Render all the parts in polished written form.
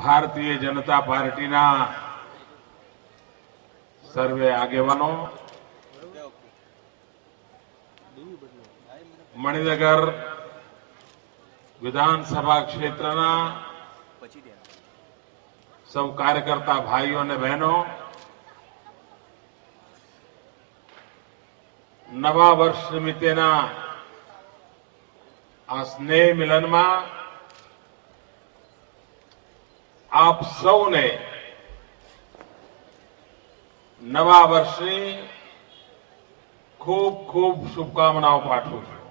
ભારતીય જનતા પાર્ટીના સર્વે આગેવાનો, મણિનગર વિધાનસભા ક્ષેત્રના સૌ કાર્યકર્તા ભાઈઓ અને બહેનો, નવા વર્ષ નિમિત્તેના આ સ્નેહ મિલનમાં આપ સૌને નવા વર્ષની ખૂબ ખૂબ શુભકામનાઓ પાઠવું છું.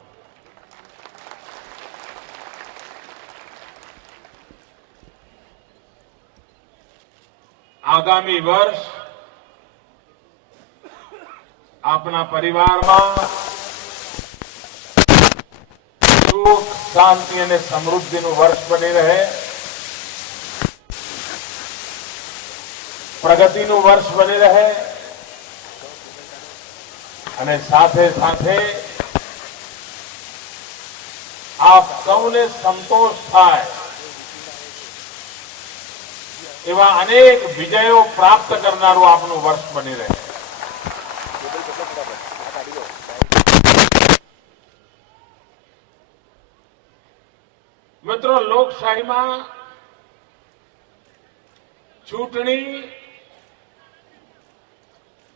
આગામી વર્ષ આપના પરિવારમાં સુખ, શાંતિ અને સમૃદ્ધિનું વર્ષ બની રહે, પ્રગતિનું વર્ષ બની રહે અને સાથે સાથે આપ સૌને સંતોષ થાય એવા અનેક વિજયો પ્રાપ્ત કરનારું આપનું વર્ષ બની રહે. મિત્રો, લોકશાહીમાં ચૂંટણી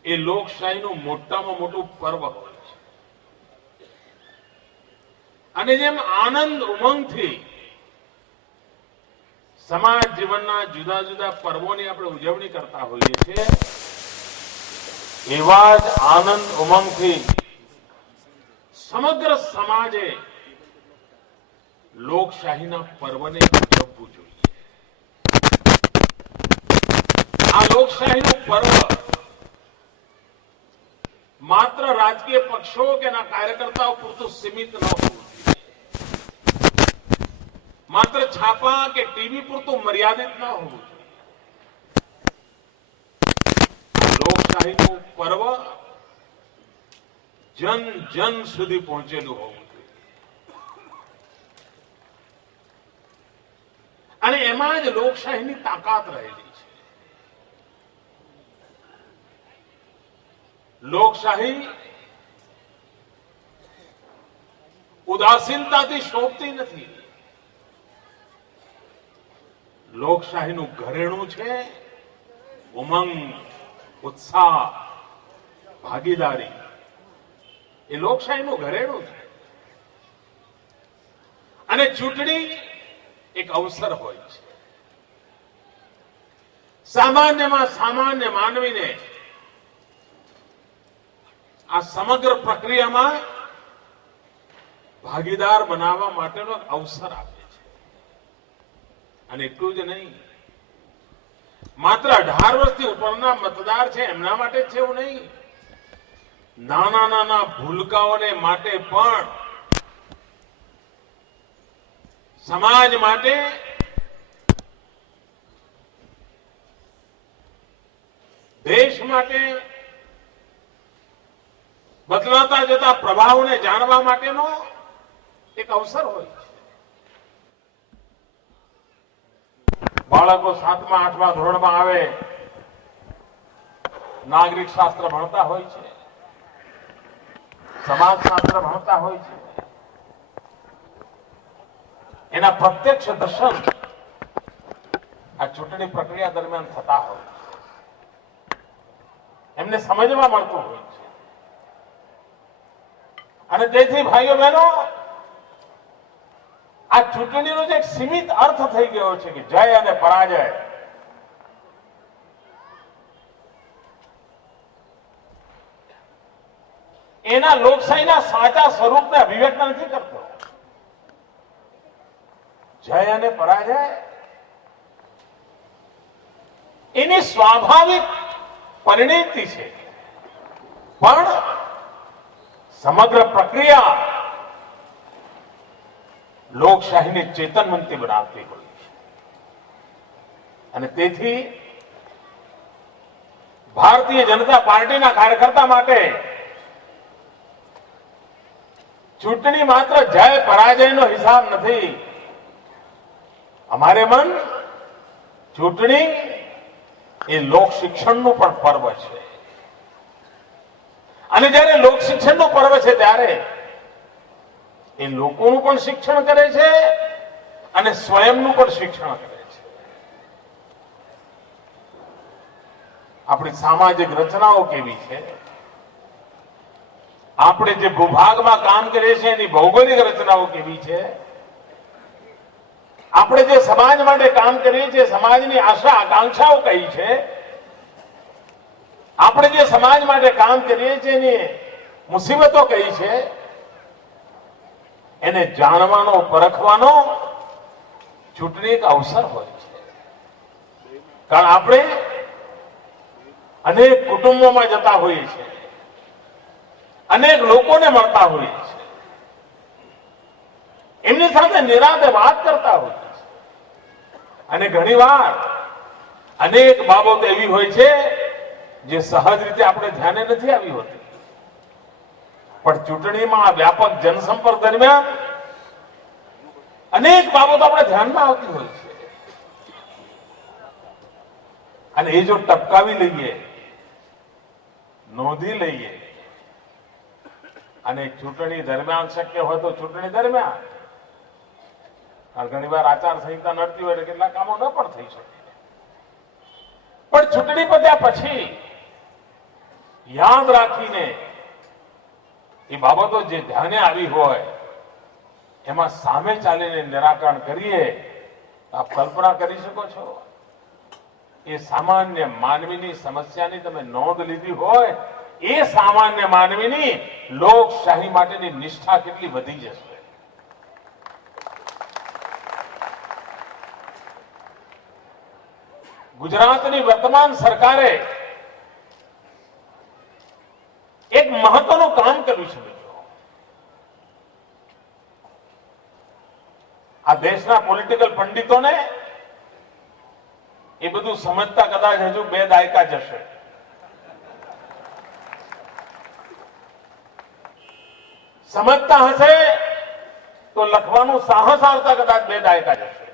એ લોકશાહીનું મોટામાં મોટું પર્વ હોય છે અને જેમ આનંદ ઉમંગથી સમાજ જીવનના જુદા જુદા પર્વોની આપણે ઉજવણી કરતા હોઈએ છીએ, એવા જ આનંદ ઉમંગથી સમગ્ર સમાજે લોકશાહીના પર્વને ઉજવવું જોઈએ. આ લોકશાહીનું પર્વ માત્ર રાજકીય પક્ષો કે એના કાર્યકર્તાઓ પૂરતું સીમિત ન હોવું જોઈએ, માત્ર છાપા કે ટીવી પૂરતું મર્યાદિત ન હોવું જોઈએ. લોકશાહીનું પર્વ જન જન સુધી પહોંચેલું હોવું જોઈએ અને એમાં જ લોકશાહીની તાકાત રહેલી છે. લોકશાહી ઉદાસીનતાથી શોભતી નથી. લોકશાહીનું ઘરેણું છે ઉમંગ, ઉત્સાહ, ભાગીદારી. એ લોકશાહીનું ઘરેણું છે અને ચૂંટણી એક અવસર હોય છે સામાન્યમાં સામાન્ય માનવીને આ સમગ્ર પ્રક્રિયામાં ભાગીદાર બનાવવા માટેનો અવસર આપે છે. અને એટલું જ નહીં, માત્ર 18 વર્ષથી ઉપરના મતદાર છે એમના માટે જ છે એવું નહીં, નાના નાના ભૂલકાઓને માટે પણ, સમાજ માટે, દેશ માટે, બદલાતા જતા પ્રભાવને જાણવા માટેનો એક અવસર હોય છે. બાળકો 7મા 8મા ધોરણમાં આવે, નાગરિક શાસ્ત્ર ભણતા હોય છે, સમાજશાસ્ત્ર ભણતા હોય છે. એના પ્રત્યક્ષ દર્શન આ ચૂંટણી પ્રક્રિયા દરમિયાન થતા હોય છે, એમને સમજવા મળતું હોય છે. અને તેથી ભાઈઓ બહેનો, આ ચૂંટણીનો જે એક સીમિત અર્થ થઈ ગયો છે કે જય અને પરાજય, એના લોકશાહીના સાચા સ્વરૂપને અભિવ્યક્ત નથી કરતો. જય અને પરાજય એની સ્વાભાવિક પરિણતિ છે, પણ સમગ્ર પ્રક્રિયા લોકશાહીને ચેતનવંતી બનાવતી હોય છે. અને તેથી ભારતીય જનતા પાર્ટીના કાર્યકર્તા માટે ચૂંટણી માત્ર જય પરાજયનો હિસાબ નથી. हमारे मन ચૂંટણી એ લોક શિક્ષણનું પણ પર્વ છે અને જ્યારે લોક શિક્ષણનું પર્વ છે ત્યારે એ લોકોનું પણ શિક્ષણ કરે છે અને સ્વયંનું પણ શિક્ષણ કરે છે. આપણી સામાજિક રચનાઓ કેવી છે, આપણે જે ભૂભાગમાં કામ કરીએ છીએ એની ભૌગોલિક રચનાઓ કેવી છે, આપણે જે સમાજ માટે કામ કરીએ છીએ સમાજની આશા આકાંક્ષાઓ કઈ છે, આપણે જે સમાજ માટે કામ કરીએ છીએ એની મુસીબતો કઈ છે, એને જાણવાનો પરખવાનો ચૂંટણી એક અવસર હોય છે. કારણ આપણે અનેક કુટુંબોમાં જતા હોઈએ છીએ, અનેક લોકોને મળતા હોઈએ છીએ, એમની સાથે નિરાંતે વાત કરતા હોઈએ છીએ અને ઘણીવાર અનેક બાબતો એવી હોય છે જે સહજ રીતે આપણે ધ્યાને નથી આવી હોતી, પણ ચૂંટણીમાં વ્યાપક જનસંપર્ક દરમિયાન અનેક બાબતો આપણે ધ્યાનમાં આવતી હોય છે અને એ જો ટપકાવી લઈએ, નોંધી લઈએ અને ચૂંટણી દરમિયાન શક્ય હોય તો ચૂંટણી દરમિયાન, ઘણી વાર આચારસંહિતા નડતી હોય એટલે કેટલાક કામો ન પણ થઈ શકે, પણ ચૂંટણી પત્યા પછી યાદ રાખીને એ બાબતો જે ધ્યાને આવી હોય એમાં સામે ચાલીને નિરાકરણ કરીએ. આપ કલ્પના કરી શકો છો એ સામાન્ય માનવીની સમસ્યાની તમે નોંધ લીધી હોય, એ સામાન્ય માનવીની લોકશાહી માટેની નિષ્ઠા કેટલી વધી જશે. ગુજરાતની વર્તમાન સરકારે એક મહત્વનું કામ કર્યું છે. આ દેશના પોલિટિકલ પંડિતોને એ બધું સમજતા કદાચ હજુ 2 દાયકા જશે. સમજતા હશે તો લખવાનું સાહસ આવતા કદાચ 2 દાયકા જશે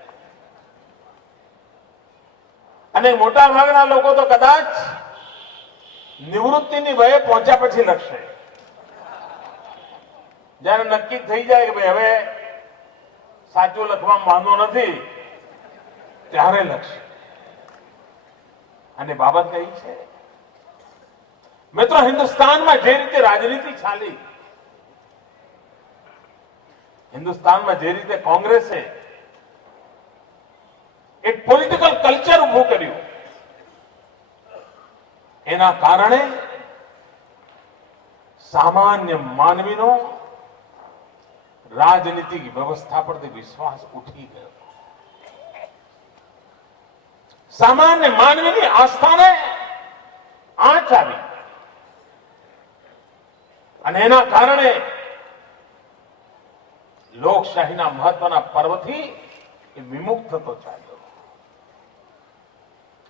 અને મોટા ભાગના લોકો તો કદાચ નિવૃત્તિની વયે પહોંચ્યા પછી લખશે. જયારે નક્કી થઈ જાય કે ભાઈ હવે સાચું લખવામાં વાંધો નથી ત્યારે લખશે. અને બાબત કઈ છે મિત્રો, હિન્દુસ્તાનમાં જે રીતે રાજનીતિ ચાલી, હિન્દુસ્તાનમાં જે રીતે કોંગ્રેસે એક પોલિટિકલ કલ્ચર ઉભું કર્યું, એના કારણે સામાન્ય માનવીનો રાજનીતિક વ્યવસ્થા પરથી વિશ્વાસ ઉઠી ગયો. સામાન્ય માનવીની આસ્થાને આંચ આવી અને એના કારણે લોકશાહીના મહત્વના પર્વથી એ વિમુખ થતો ચાલ્યો.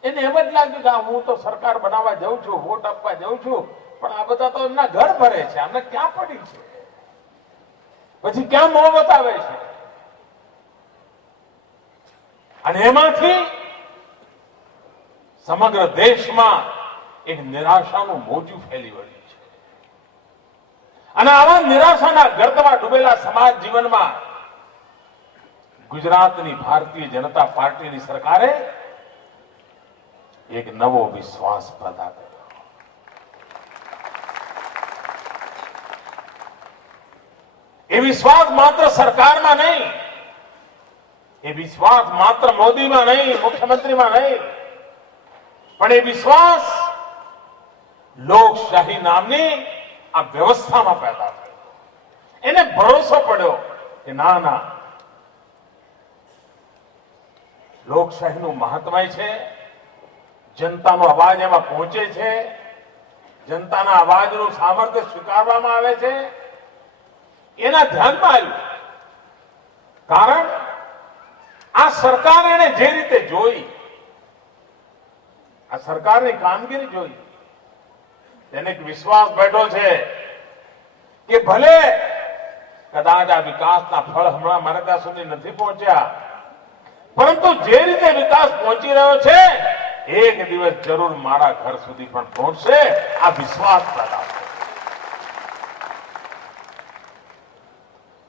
એને એમ જ લાગ્યું કે હું તો સરકાર બનાવવા જાઉં છું, વોટ આપવા જાઉં છું, પણ આ બધા તો એમના ઘર ભરે છે, આમને ક્યાં પડી છે, પછી ક્યાં મોહ બતાવે છે. અને એમાંથી સમગ્ર દેશમાં એક નિરાશાનું મોજું ફેલી વળ્યું છે અને આવા નિરાશાના ગર્તમાં ડૂબેલા સમાજ જીવનમાં ગુજરાતની ભારતીય જનતા પાર્ટીની સરકારે એક નવો વિશ્વાસ પેદા કર્યો. એ વિશ્વાસ માત્ર સરકારમાં નહીં, એ વિશ્વાસ માત્ર મોદીમાં નહીં, મુખ્યમંત્રીમાં નહીં, પણ એ વિશ્વાસ લોકશાહી નામની આ વ્યવસ્થામાં પેદા થયો. એને ભરોસો પડ્યો કે ના ના, લોકશાહીનું મહાત્મય છે, જનતાનો અવાજ એમાં પહોંચે છે, જનતાના અવાજનું સામર્થ્ય સ્વીકારવામાં આવે છે. એના ધ્યાનમાં આવ્યું કારણ આ સરકાર એને જે રીતે જોઈ, આ સરકારની કામગીરી જોઈ, એને એક વિશ્વાસ બેઠો છે કે ભલે કદાચ આ વિકાસના ફળ હમણાં મારે ત્યાં સુધી નથી પહોંચ્યા, પરંતુ જે રીતે વિકાસ પહોંચી રહ્યો છે એક દિવસ જરૂર મારા ઘર સુધી પણ પહોંચશે, આ વિશ્વાસ પેદા થશે.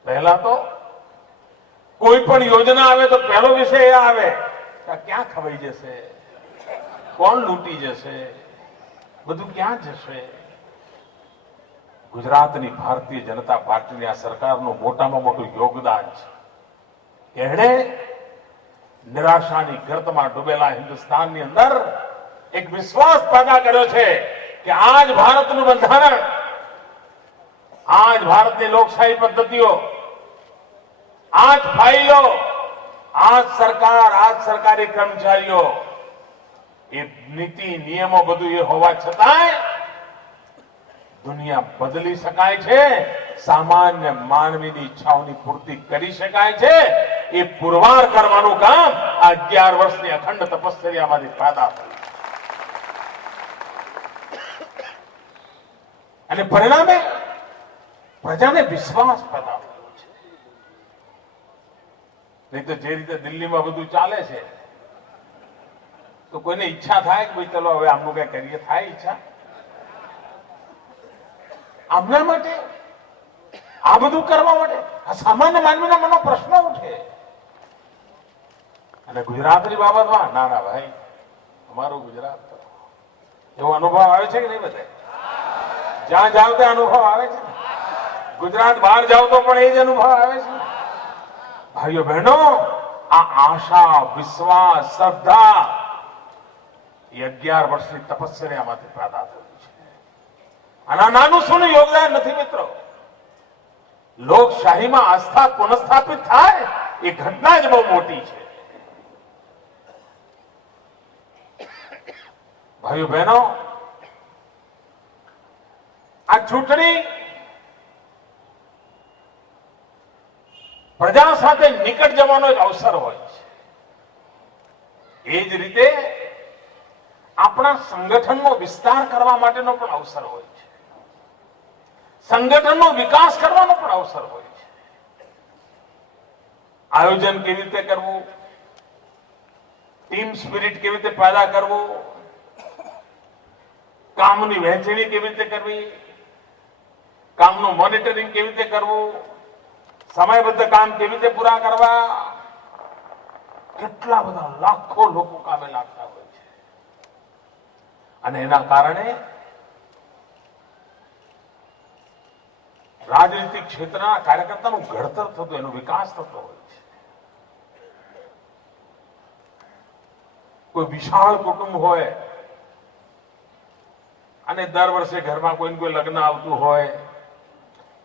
પહેલા તો કોઈ પણ યોજના આવે તો પહેલો વિષય એ આવે કે ક્યાં ખવાઈ જશે, કોણ લૂંટી જશે, બધું ક્યાં જશે. ગુજરાતની ભારતીય જનતા પાર્ટીની આ સરકારનું મોટામાં મોટું યોગદાન છે. એણે નિરાશાની ગર્તમાં ડૂબેલા હિન્દુસ્તાનની અંદર એક વિશ્વાસ પેદા કર્યો છે કે આજ ભારતનું બંધારણ, આજ ભારતની લોકશાહી પદ્ધતિઓ, આજ ફાઇલો, આજ સરકાર, આજ સરકારી કર્મચારીઓ, એ નીતિ નિયમો બધું એ હોવા છતાંય દુનિયા બદલી શકાય છે, સામાન્ય માનવીની ઈચ્છાઓની પૂર્તિ કરી શકાય છે. એ પુરવાર કરવાનું કામ આ 11 વર્ષની અખંડ તપશ્ચર્યામાંથી પેદા થયું અને પરિણામે પ્રજાને વિશ્વાસ પેદા થયો છે. નહીં તો જે રીતે દિલ્હીમાં બધું ચાલે છે તો કોઈને ઈચ્છા થાય કે ભાઈ ચલો હવે આમનું કઈ કરીએ, થાય ઈચ્છા આમના માટે, આ બધું કરવા માટે? આ સામાન્ય માનવીના મનમાં પ્રશ્ન ઉઠે. અને ગુજરાતની બાબતમાં ના ના ભાઈ, અમારું ગુજરાત, એવો અનુભવ આવે છે કે નહીં? બધે જ્યાં જાવ ત્યાં અનુભવ આવે છે. ગુજરાત બહાર જાવ તો પણ એ જ અનુભવ આવે છે. ભાઈઓ બહેનો, આ આશા, વિશ્વાસ, શ્રદ્ધા એ 11 વર્ષની તપશ્ચર્યામાંથી પેદા થયું છે. અને આ નાનું સૂનું યોગદાન નથી મિત્રો. લોકશાહીમાં આસ્થા પુનઃસ્થાપિત થાય એ ઘટના જ બહુ મોટી છે. ભાઈઓ બહેનો, આ ચૂંટણી પ્રજા સાથે નિકટ જવાનો એક અવસર હોય છે. એ જ રીતે આપણા સંગઠનનો વિસ્તાર કરવા માટેનો પણ અવસર હોય છે. સંગઠનનો વિકાસ કરવાનો પણ અવસર હોય છે. આયોજન કેવી રીતે કરવું, ટીમ સ્પિરિટ કેવી રીતે પેદા કરવું, કામની વહેંચણી કેવી રીતે કરવી, કામનું મોનિટરિંગ કેવી રીતે કરવું, સમયબદ્ધ કામ કેવી રીતે પૂરા કરવા, કેટલા બધા લાખો લોકો કામે લાગતા હોય છે. અને એના કારણે રાજનીતિક ક્ષેત્રના કાર્યકર્તાનું ઘડતર થતું, એનો વિકાસ થતો હોય છે. કોઈ વિશાળ કુટુંબ હોય અને દર વર્ષે ઘરમાં કોઈને કોઈ લગ્ન આવતું હોય,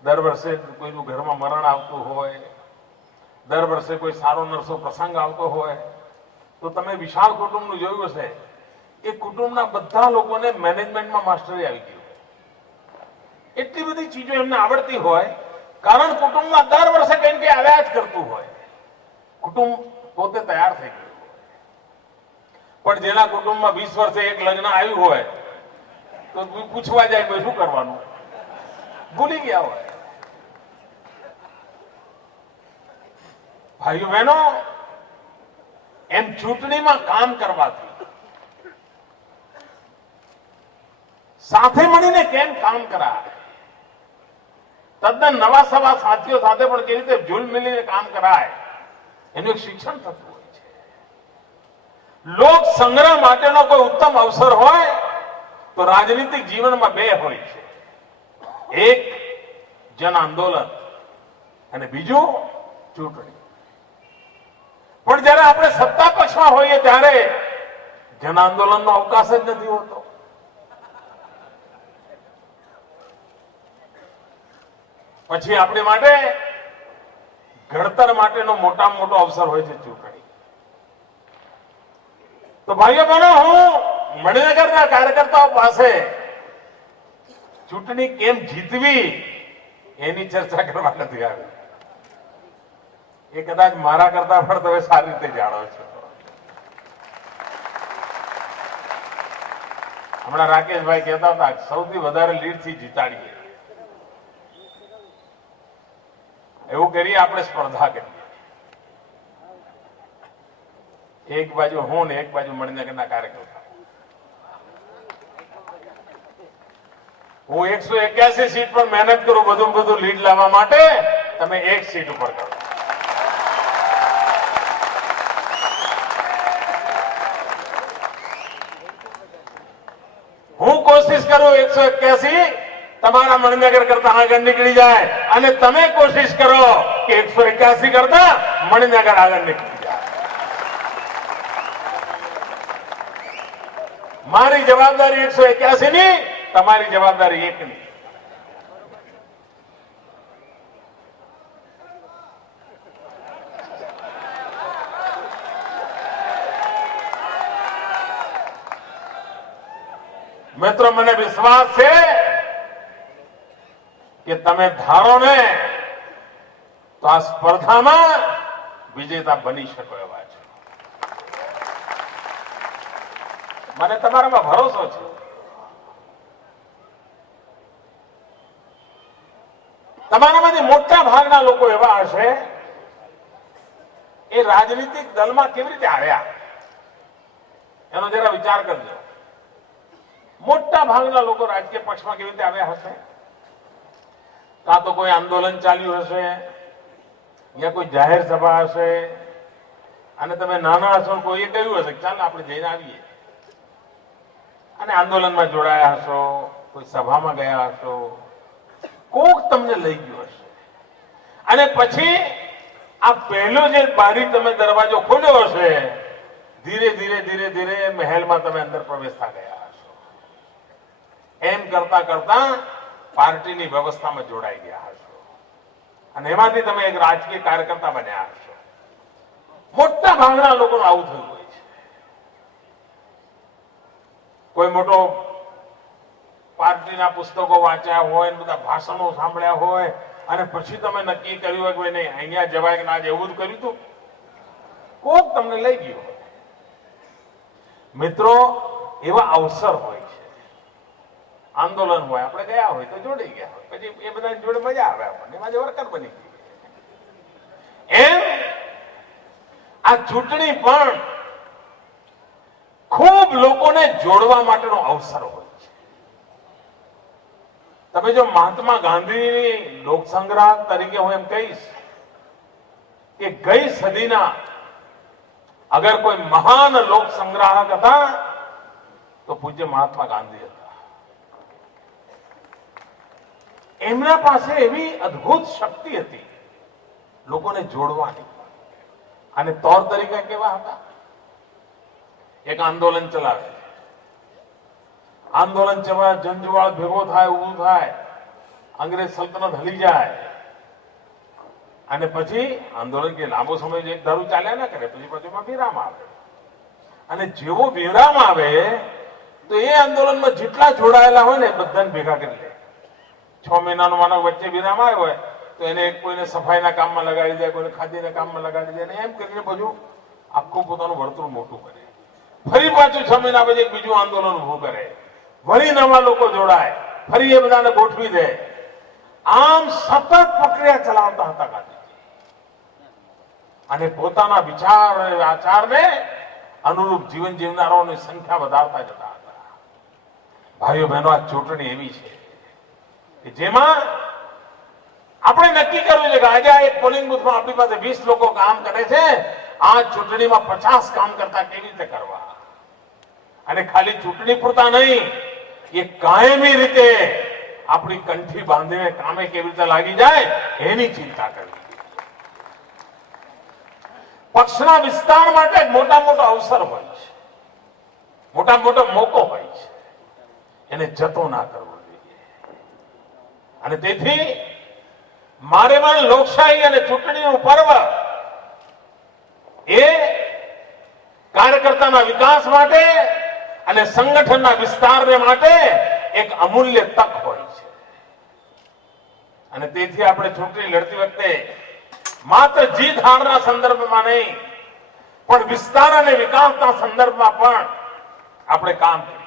દર વર્ષે કોઈનું ઘરમાં મરણ આવતું હોય, દર વર્ષે કોઈ સારો નરસો પ્રસંગ આવતો હોય, તો તમે વિશાળ કુટુંબનું જોયું હશે. એ કુટુંબના બધા લોકોને મેનેજમેન્ટમાં માસ્ટરી આવી ગઈ. એટલી બધી ચીજો એમને આવડતી હોય, કારણ કુટુંબમાં દર વર્ષે કંઈ કંઈ આવ્યા જ કરતું હોય. કુટુંબ પોતે તૈયાર થઈ ગયું. પણ જેના કુટુંબમાં 20 વર્ષે એક લગ્ન આવ્યું હોય તો પૂછવા જાય કોઈ શું કરવાનું, ભૂલી ગયા હોય. ભાઈઓ બહેનો, એમ ચૂંટણીમાં કામ કરવાથી, સાથે મળીને કેમ કામ કરાય, તદ્દન નવા સવા સાથીઓ સાથે પણ કેવી રીતે ઝૂલ મિલીને કામ કરાય, એનું એક શિક્ષણ થતું હોય છે. લોક સંગ્રહ માટેનો કોઈ ઉત્તમ અવસર હોય તો રાજનીતિક જીવનમાં બે હોય છે. એક જન આંદોલન અને બીજું ચૂંટણી. પણ જયારે આપણે સત્તા પક્ષમાં હોઈએ ત્યારે જન આંદોલનનો અવકાશ જ નથી હોતો. પછી આપણી માટે ઘડતર માટેનો મોટામાં મોટો અવસર હોય છે ચૂંટણી. તો ભાઈઓ બહેનો, હું મણિનગરના કાર્યકર્તાઓ પાસે ચૂંટણી કેમ જીતવી એની ચર્ચા કરવા નથી આવી. એ કદાચ મારા કરતા પણ તમે સારી રીતે જાણો છો. હમણાં રાકેશભાઈ કહેતા હતા સૌથી વધારે લીડથી જીતાડીએ. એવું કરીએ, આપણે સ્પર્ધા કરીએ. એક બાજુ હું ને એક બાજુ મણિનગરના કાર્યકર્તા. હું 181 સીટ પર મહેનત કરું બધું લીડ લાવવા માટે, તમે એક સીટ ઉપર કરો. હું કોશિશ કરું 181 તમારા મણિનગર કરતા આગળ નીકળી જાય, અને તમે કોશિશ કરો કે 181 કરતા મણિનગર આગળ નીકળી જાય. મારી જવાબદારી 181 ની, તમારી જવાબદારી 1 ની. મિત્રો, મને વિશ્વાસ છે કે તમે ધારો ને તો આ સ્પર્ધામાં વિજેતા બની શકો એવા છે. મને તમારામાં ભરોસો છે. તમારામાંથી મોટા ભાગના લોકો એવા હશે એ રાજનીતિક દળમાં કેવી રીતે આવ્યા એનો જરા વિચાર કરજો. મોટા ભાગના લોકો રાજકીય પક્ષમાં કેવી રીતે આવ્યા હશે? કાં તો કોઈ આંદોલન ચાલ્યું હશે, યા કોઈ જાહેર સભા હશે, અને તમે નાના હશો, કોઈએ કહ્યું હશે ચાલ આપણે જઈને આવીએ, અને આંદોલનમાં જોડાયા હશો, કોઈ સભામાં ગયા હશો, કોક તમને લઈ ગયું હશે, અને પછી આ પહેલો જે બારી તમે દરવાજો ખોલ્યો હશે, ધીરે ધીરે ધીરે ધીરે મહેલમાં તમે અંદર પ્રવેશતા ગયા હશો. એમ કરતા કરતા પાર્ટીની વ્યવસ્થામાં જોડાઈ ગયા હશો, અને એમાંથી તમે એક રાજકીય કાર્યકર્તા બન્યા હશો. મોટા ભાગના લોકોનું આવું થયું હોય છે. કોઈ મોટો પાર્ટીના પુસ્તકો વાંચ્યા હોય, બધા ભાષણો સાંભળ્યા હોય, અને પછી તમે નક્કી કર્યું હોય કે નહીં અહીંયા જવાય કે ના એવું જ કર્યું હતું, કોક તમને લઈ ગયો. મિત્રો, એવા અવસર હોય છે. આંદોલન હોય, આપણે ગયા હોય તો જોડાઈ ગયા હોય, પછી એ બધા જોડે મજા આવે આપણને, એમાં વર્કર બની ગઈ. એમ આ ચૂંટણી પણ ખૂબ લોકોને જોડવા માટેનો અવસર હોય છે. તમે જો મહાત્મા ગાંધીની લોકસંગ્રહ તરીકે હું એમ કહીશ કે ગઈ સદીના અગર કોઈ મહાન લોક સંગ્રાહક હતા તો પૂજ્ય મહાત્મા ગાંધી હતા. એમના પાસે એવી અદ્ભુત શક્તિ હતી લોકોને જોડવાની. અને તોર તરીકે કેવા હતા? એક આંદોલન ચલાવે, આંદોલન ચલાવે, જંજવાળ ભેગો થાય, ઊભું થાય, અંગ્રેજ સલ્તનત હલી જાય, અને પછી આંદોલન કે લાંબો સમય એક ધારું ચાલ્યા ના કરે, પછી એમાં વિરામ આવે. અને જેવો વિરામ આવે તો એ આંદોલનમાં જેટલા જોડાયેલા હોય ને બધાને ભેગા કરી લે. 6 મહિનાનો માનો વચ્ચે વિરામ આવ્યો હોય તો એને કોઈને સફાઈના કામમાં લગાડી દે, કોઈને ખાદ્યના કામમાં લગાડી દે, અને એમ કરીને બધું આખું પોતાનું વર્તુળ મોટું કરે. ફરી પાછું 6 મહિના પછી એક બીજું આંદોલન ઉભું કરે, વળી નવા લોકો જોડાય, ફરી એ બધાને ગોઠવી દે. આમ સતત પ્રક્રિયા ચલાવતા હતા ગાંધીજી, અને પોતાના વિચાર અને આચારને અનુરૂપ જીવન જીવનારાઓની સંખ્યા વધારતા જતા હતા. ભાઈઓ બહેનો, આ ચૂંટણી એવી છે કે જેમાં આપણે નક્કી કરવું છે કે આજે એક પોલિંગ બુથમાં આપણી પાસે 20 લોકો કામ કરે છે, આ ચૂંટણીમાં 50 કામ કરતા કેવી રીતે કરવા. અને ખાલી ચૂંટણી પૂરતા નહીં, એ કાયમી રીતે આપણી કંઠી બાંધીને કામે કેવી રીતે લાગી જાય એની ચિંતા કરવી. પક્ષના વિસ્તાર માટે મોટા મોટો અવસર હોય છે, મોટા મોટો મોકો હોય છે, એને જતો ના કરવો જોઈએ. અને તેથી મારે પણ લોકશાહી અને ચૂંટણીનું પર્વ એ કાર્યકર્તાના વિકાસ માટે અને સંગઠનના વિસ્તારને માટે એક અમૂલ્ય તક હોય છે. અને તેથી આપણે ચૂંટણી લડતી વખતે માત્ર જીત હારના સંદર્ભમાં નહીં, પણ વિસ્તાર અને વિકાસના સંદર્ભમાં પણ આપણે કામ કરીએ.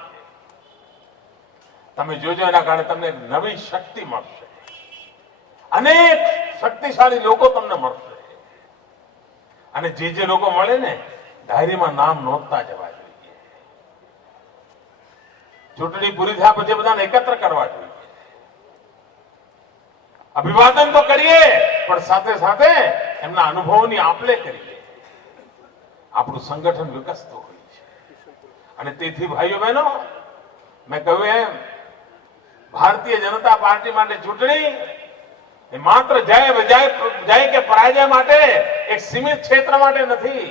તમે જોજો, એના કારણે તમને નવી શક્તિ મળશે, અનેક શક્તિશાળી લોકો તમને મળશે. અને જે લોકો મળે ને, ડાયરીમાં નામ નોંધતા જવા જોઈએ. ચૂંટણી પૂરી થયા પછી બધાને એકત્ર કરવા જોઈએ. અભિવાદન તો કરીએ, પણ સાથે સાથે એમના અનુભવોની આપ-લે કરીએ. આપણું સંગઠન વિકસતું હોય છે. અને તેથી ભાઈઓ બહેનો, મેં કહ્યું એમ, ભારતીય જનતા પાર્ટી માટે ચૂંટણી એ માત્ર જય કે પરાજય માટે એક સીમિત ક્ષેત્ર માટે નથી.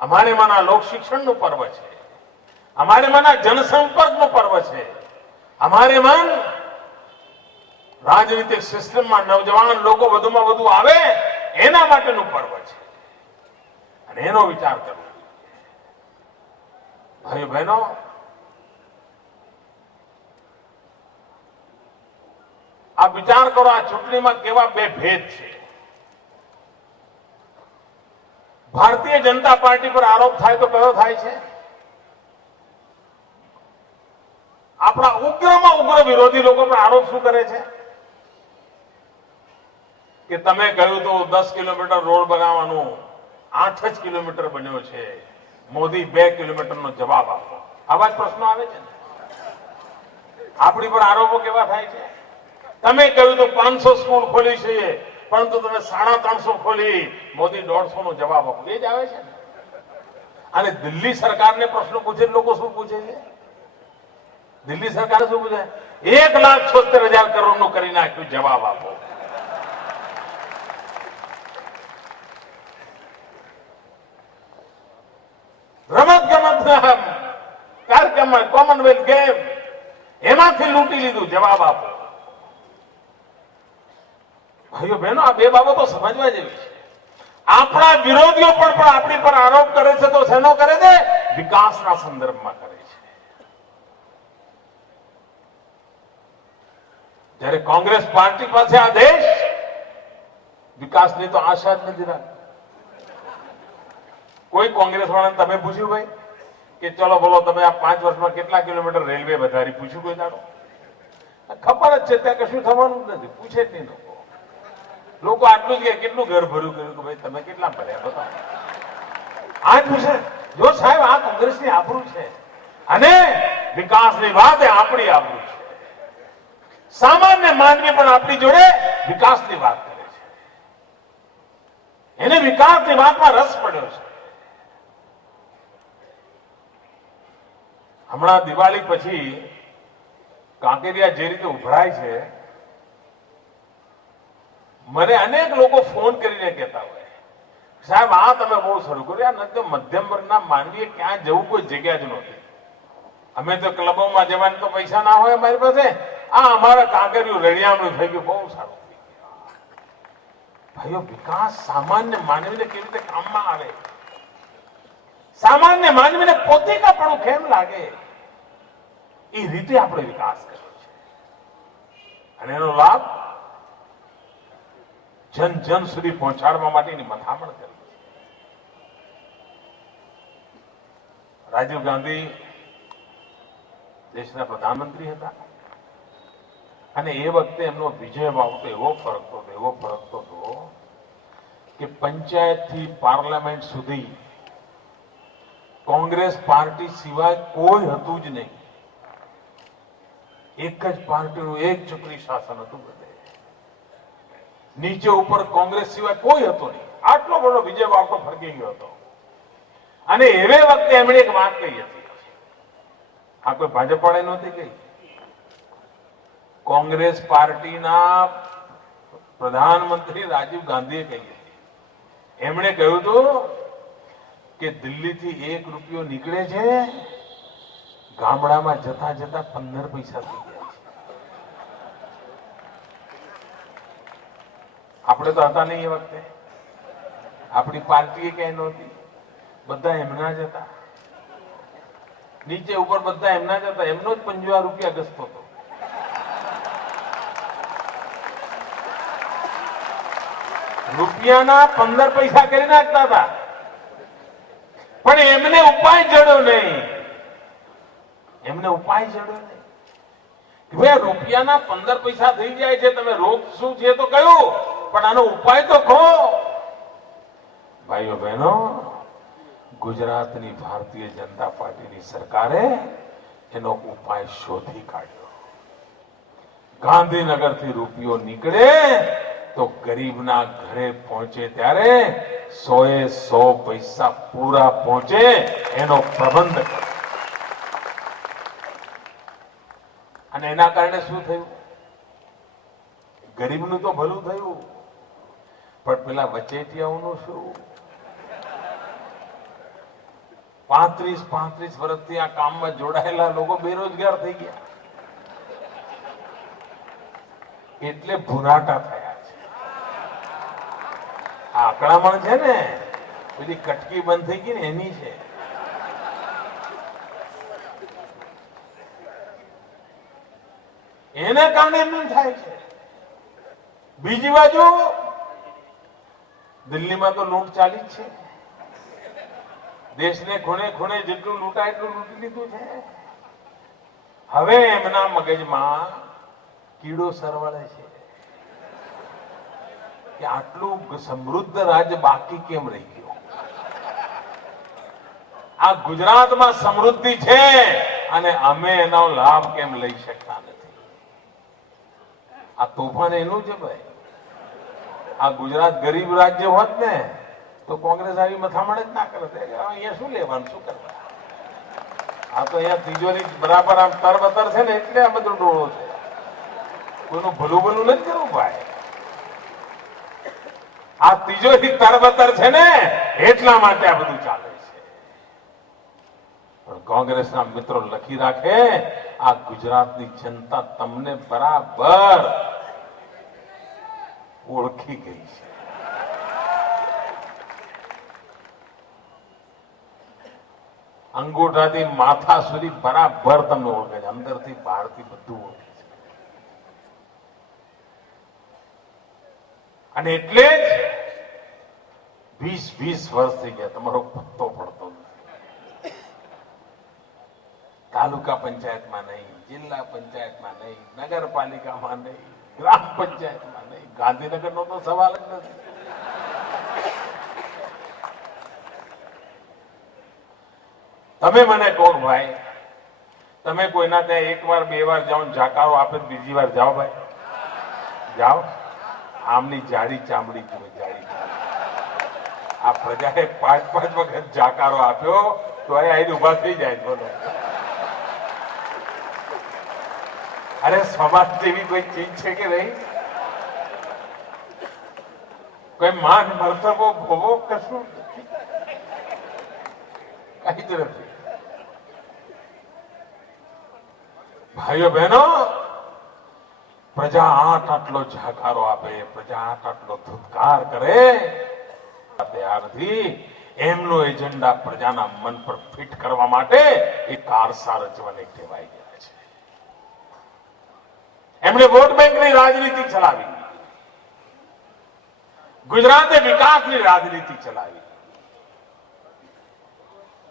અમારે માના લોક શિક્ષણનું પર્વ છે. અમારે માના જનસંપર્કનું પર્વ છે. અમારે મન રાજનીતિક સિસ્ટમમાં નવજવાન લોકો વધુમાં વધુ આવે એના માટેનું પર્વ છે. અને એનો વિચાર કરવો. ભાઈઓ બહેનો, આ વિચાર કરો, આ ચૂંટણીમાં કેવા બે ભેદ છે. ભારતીય જનતા પાર્ટી પર આરોપ થાય તો કયો થાય છે? આપણા ઉગ્રમાં ઉગ્ર વિરોધી લોકો પર આરોપ શું કરે છે? કે તમે કહ્યું તો 10 કિલોમીટર રોડ બનાવવાનું, 8 જ કિલોમીટર બન્યો છે. મોદી 2 કિલોમીટરનો જવાબ આપો. આવા જ પ્રશ્નો આવે છે ને. આપણી પર આરોપો કેવા થાય છે? તમે કહ્યું તો 500 સ્કૂલ ખોલી છે, પરંતુ તમે 350 ખોલી, મોદી 150 નો જવાબ આપો. એ જ આવે છે ને. અને દિલ્હી સરકારને પ્રશ્નો પૂછે, લોકો શું પૂછે છે? દિલ્હી સરકારે શું પૂછે? 1,76,000 કરોડનું કરી નાખ્યું, જવાબ આપો. રમત ગમત કાર્યક્રમમાં કોમનવેલ્થ ગેમ એમાંથી લૂંટી લીધું, જવાબ આપો. ભાઈઓ બહેનો, આ બે બાબતો સમજવા જેવી છે. આપણા વિરોધીઓ પણ આપણી પર આરોપ કરે છે તો શેનો કરે છે? વિકાસના સંદર્ભમાં કરે છે. જ્યારે કોંગ્રેસ પાર્ટી પાસે આ દેશ વિકાસની તો આશા જ નથી રાખતી. કોઈ કોંગ્રેસ વાળાને તમે પૂછ્યું ભાઈ કે ચલો બોલો તમે આ 5 વર્ષમાં કેટલા કિલોમીટર રેલવે વધારી? પૂછ્યું કોઈ દાડો? ખબર જ છે ત્યાં કશું થવાનું જ નથી, પૂછે જ નહીં. લોકો આટલું જ કે કેટલું ઘર ભર્યું કર્યું કે ભાઈ તમે કેટલા ભર્યા બતાવો. આ જ પૂછે. જો સાહેબ, આ કોંગ્રેસની આબરૂ છે અને વિકાસની વાત એ આપણી આબરૂ છે. સામાન્ય માનવી પણ આપણી જોડે વિકાસની વાત કરે છે. એને વિકાસની વાતમાં રસ પડ્યો છે. હમણાં દિવાળી પછી કાંકરિયા જે રીતે ઉભરાય છે, મને અનેક લોકો ફોન કરીને કહેતા હોય, સાહેબ આ તમે બહુ શરૂ કર્યું. આ નથી મધ્યમ વર્ગના માનવીએ ક્યાં જવું કોઈ જગ્યા જ નહોતી. અમે તો ક્લબોમાં જવાની તો પૈસા ના હોય અમારી પાસે. આ અમારા કાંકરિયું રળિયામણું થઈ ગયું, બહુ સારું થઈ ગયું. ભાઈઓ, વિકાસ સામાન્ય માનવીને કેવી રીતે કામમાં આવે? સામાન્ય માનવીને પોતિકાપણું કેમ લાગે? એ રીતે આપણે વિકાસ કર્યો છે. અને એનો લાભ જન જન સુધી પહોંચાડવા માટેની મથામણ કરી છે. રાજીવ ગાંધી દેશના પ્રધાનમંત્રી હતા અને એ વખતે એમનો વિજય વાવતો એવો ફરકતો હતો કે પંચાયતથી પાર્લામેન્ટ સુધી કોંગ્રેસ પાર્ટી સિવાય કોઈ હતું જ નહીં. એક જ પાર્ટીનું એક ચક્રી શાસન હતું. નીચે ઉપર કોંગ્રેસ સિવાય કોઈ હતો નહીં. આટલો બધો વિજય વાવતો ફરકી ગયો હતો. અને એવે વખતે એમણે એક વાત કહી હતી, આ કોઈ ભાજપ વાળા નહોતી કહી, કોંગ્રેસ પાર્ટીના પ્રધાનમંત્રી રાજીવ ગાંધીએ કહી હતી. એમણે કહ્યું હતું કે દિલ્હીથી 1 રૂપિયો નીકળે છે, ગામડામાં જતા જતા 15 પૈસા થઈ ગયા છે. આપણે તો હતા નહીં એ વખતે. આપણી પાર્ટી ક્યાંય નહોતી. બધા એમના જ હતા. નીચે ઉપર બધા એમના જ હતા. એમનો જ 50 રૂપિયા ગસતો હતો. રૂપિયાના 15 પૈસા કરી નાખતા હતા. પણ એમને ઉપાય જડ્યો નહીં. ભાઈ રૂપિયાના 15 પૈસા થઈ જાય છે, તમે રોગ શું છે તો કયું, પણ આનો ઉપાય તો કહો. ભાઈઓ બહેનો, ગુજરાતની ભારતીય જનતા પાર્ટીની સરકારે એનો ઉપાય શોધી કાઢ્યો. ગાંધીનગરથી રૂપિયો નીકળે તો ગરીબના ઘરે પહોંચે ત્યારે 100 પૈસા પૂરા પહોંચે એનો પ્રબંધ કર્યો. અને એના કારણે શું થયું? ગરીબનું તો ભલું થયું, પણ પેલા વચેટિયાઓનું શું? 35 વર્ષથી આ કામમાં જોડાયેલા લોકો બેરોજગાર થઈ ગયા, એટલે ભુનાટા થયા છે. આ આકડામણ છે ને, બધી કટકી બંધ થઈ ગઈ ને એની છે. એના કારણે એમ થાય છે. બીજી બાજુ દિલ્હીમાં તો લૂંટ ચાલી જ છે. દેશને ખૂણે ખૂણે જેટલું લૂંટાય એટલું લૂંટી લીધું છે. હવે એમના મગજમાં કીડો સરવળે છે કે આટલું સમૃદ્ધ રાજ્ય બાકી કેમ રહી ગયો? આ ગુજરાતમાં સમૃદ્ધિ છે અને અમે એનો લાભ કેમ લઈ શકતા નથી? આ તોફાન એનું છે ભાઈ. આ ગુજરાત ગરીબ રાજ્ય હોત ને તો કોંગ્રેસ આવી મથામણ જ ના કરે. અહીંયા શું લેવાનું, શું કરવા? આ તો અહીંયા તિજોરી બરાબર આમ તરબતર છે ને, એટલે આ બધું ડોળો છે. કોઈનું ભલું ભલું નથી કરવું ભાઈ. આ તિજોરી તરબતર છે ને, એટલા માટે આ બધું ચાલે છે. પણ કોંગ્રેસના મિત્રો લખી રાખે, આ ગુજરાતની જનતા તમને બરાબર ઓળખી ગઈ છે. અંગૂઠાથી માથા સુધી બરાબર તમને ઓળખે છે, અંદરથી બહારથી બધું ઓળખે છે. અને એટલે જ 20 વર્ષ થઈ ગયા તમારો પત્તો પડતો નથી. તાલુકા પંચાયતમાં નહીં, જિલ્લા પંચાયતમાં નહીં, નગરપાલિકામાં નહીં, ગ્રામ પંચાયતમાં નહીં, ગાંધીનગરનો તો સવાલ જ નથી. તમે મને કહો ભાઈ, તમે કોઈના ત્યાં એક વાર બે વાર જાઓ, જાકારો આપે બીજી વાર જાઓ ભાઈ? જાઓ? આમની જાડી ચામડી જુએ, જાડી ચામડી. આ પ્રજાએ 5 વખત જાકારો આપ્યો તો અહીં ઉભા થઈ જાય. બોલો, અરે સમાજ જેવી કોઈ ચીજ છે કે નહીં? કોઈ માન મર્તબો ભોગો કશું કઈ જ નથી. ભાઈઓ બહેનો, પ્રજા આટલો જાકારો આપે, પ્રજા આટલો ધુતકાર કરે, તૈયાર નથી. એમનો એજન્ડા પ્રજાના મન પર ફિટ કરવા માટે એ કારસા રચવાને કહેવાય ગયા છે. એમણે વોટ બેંકની રાજનીતિ ચલાવી, ગુજરાતે વિકાસની રાજનીતિ ચલાવી.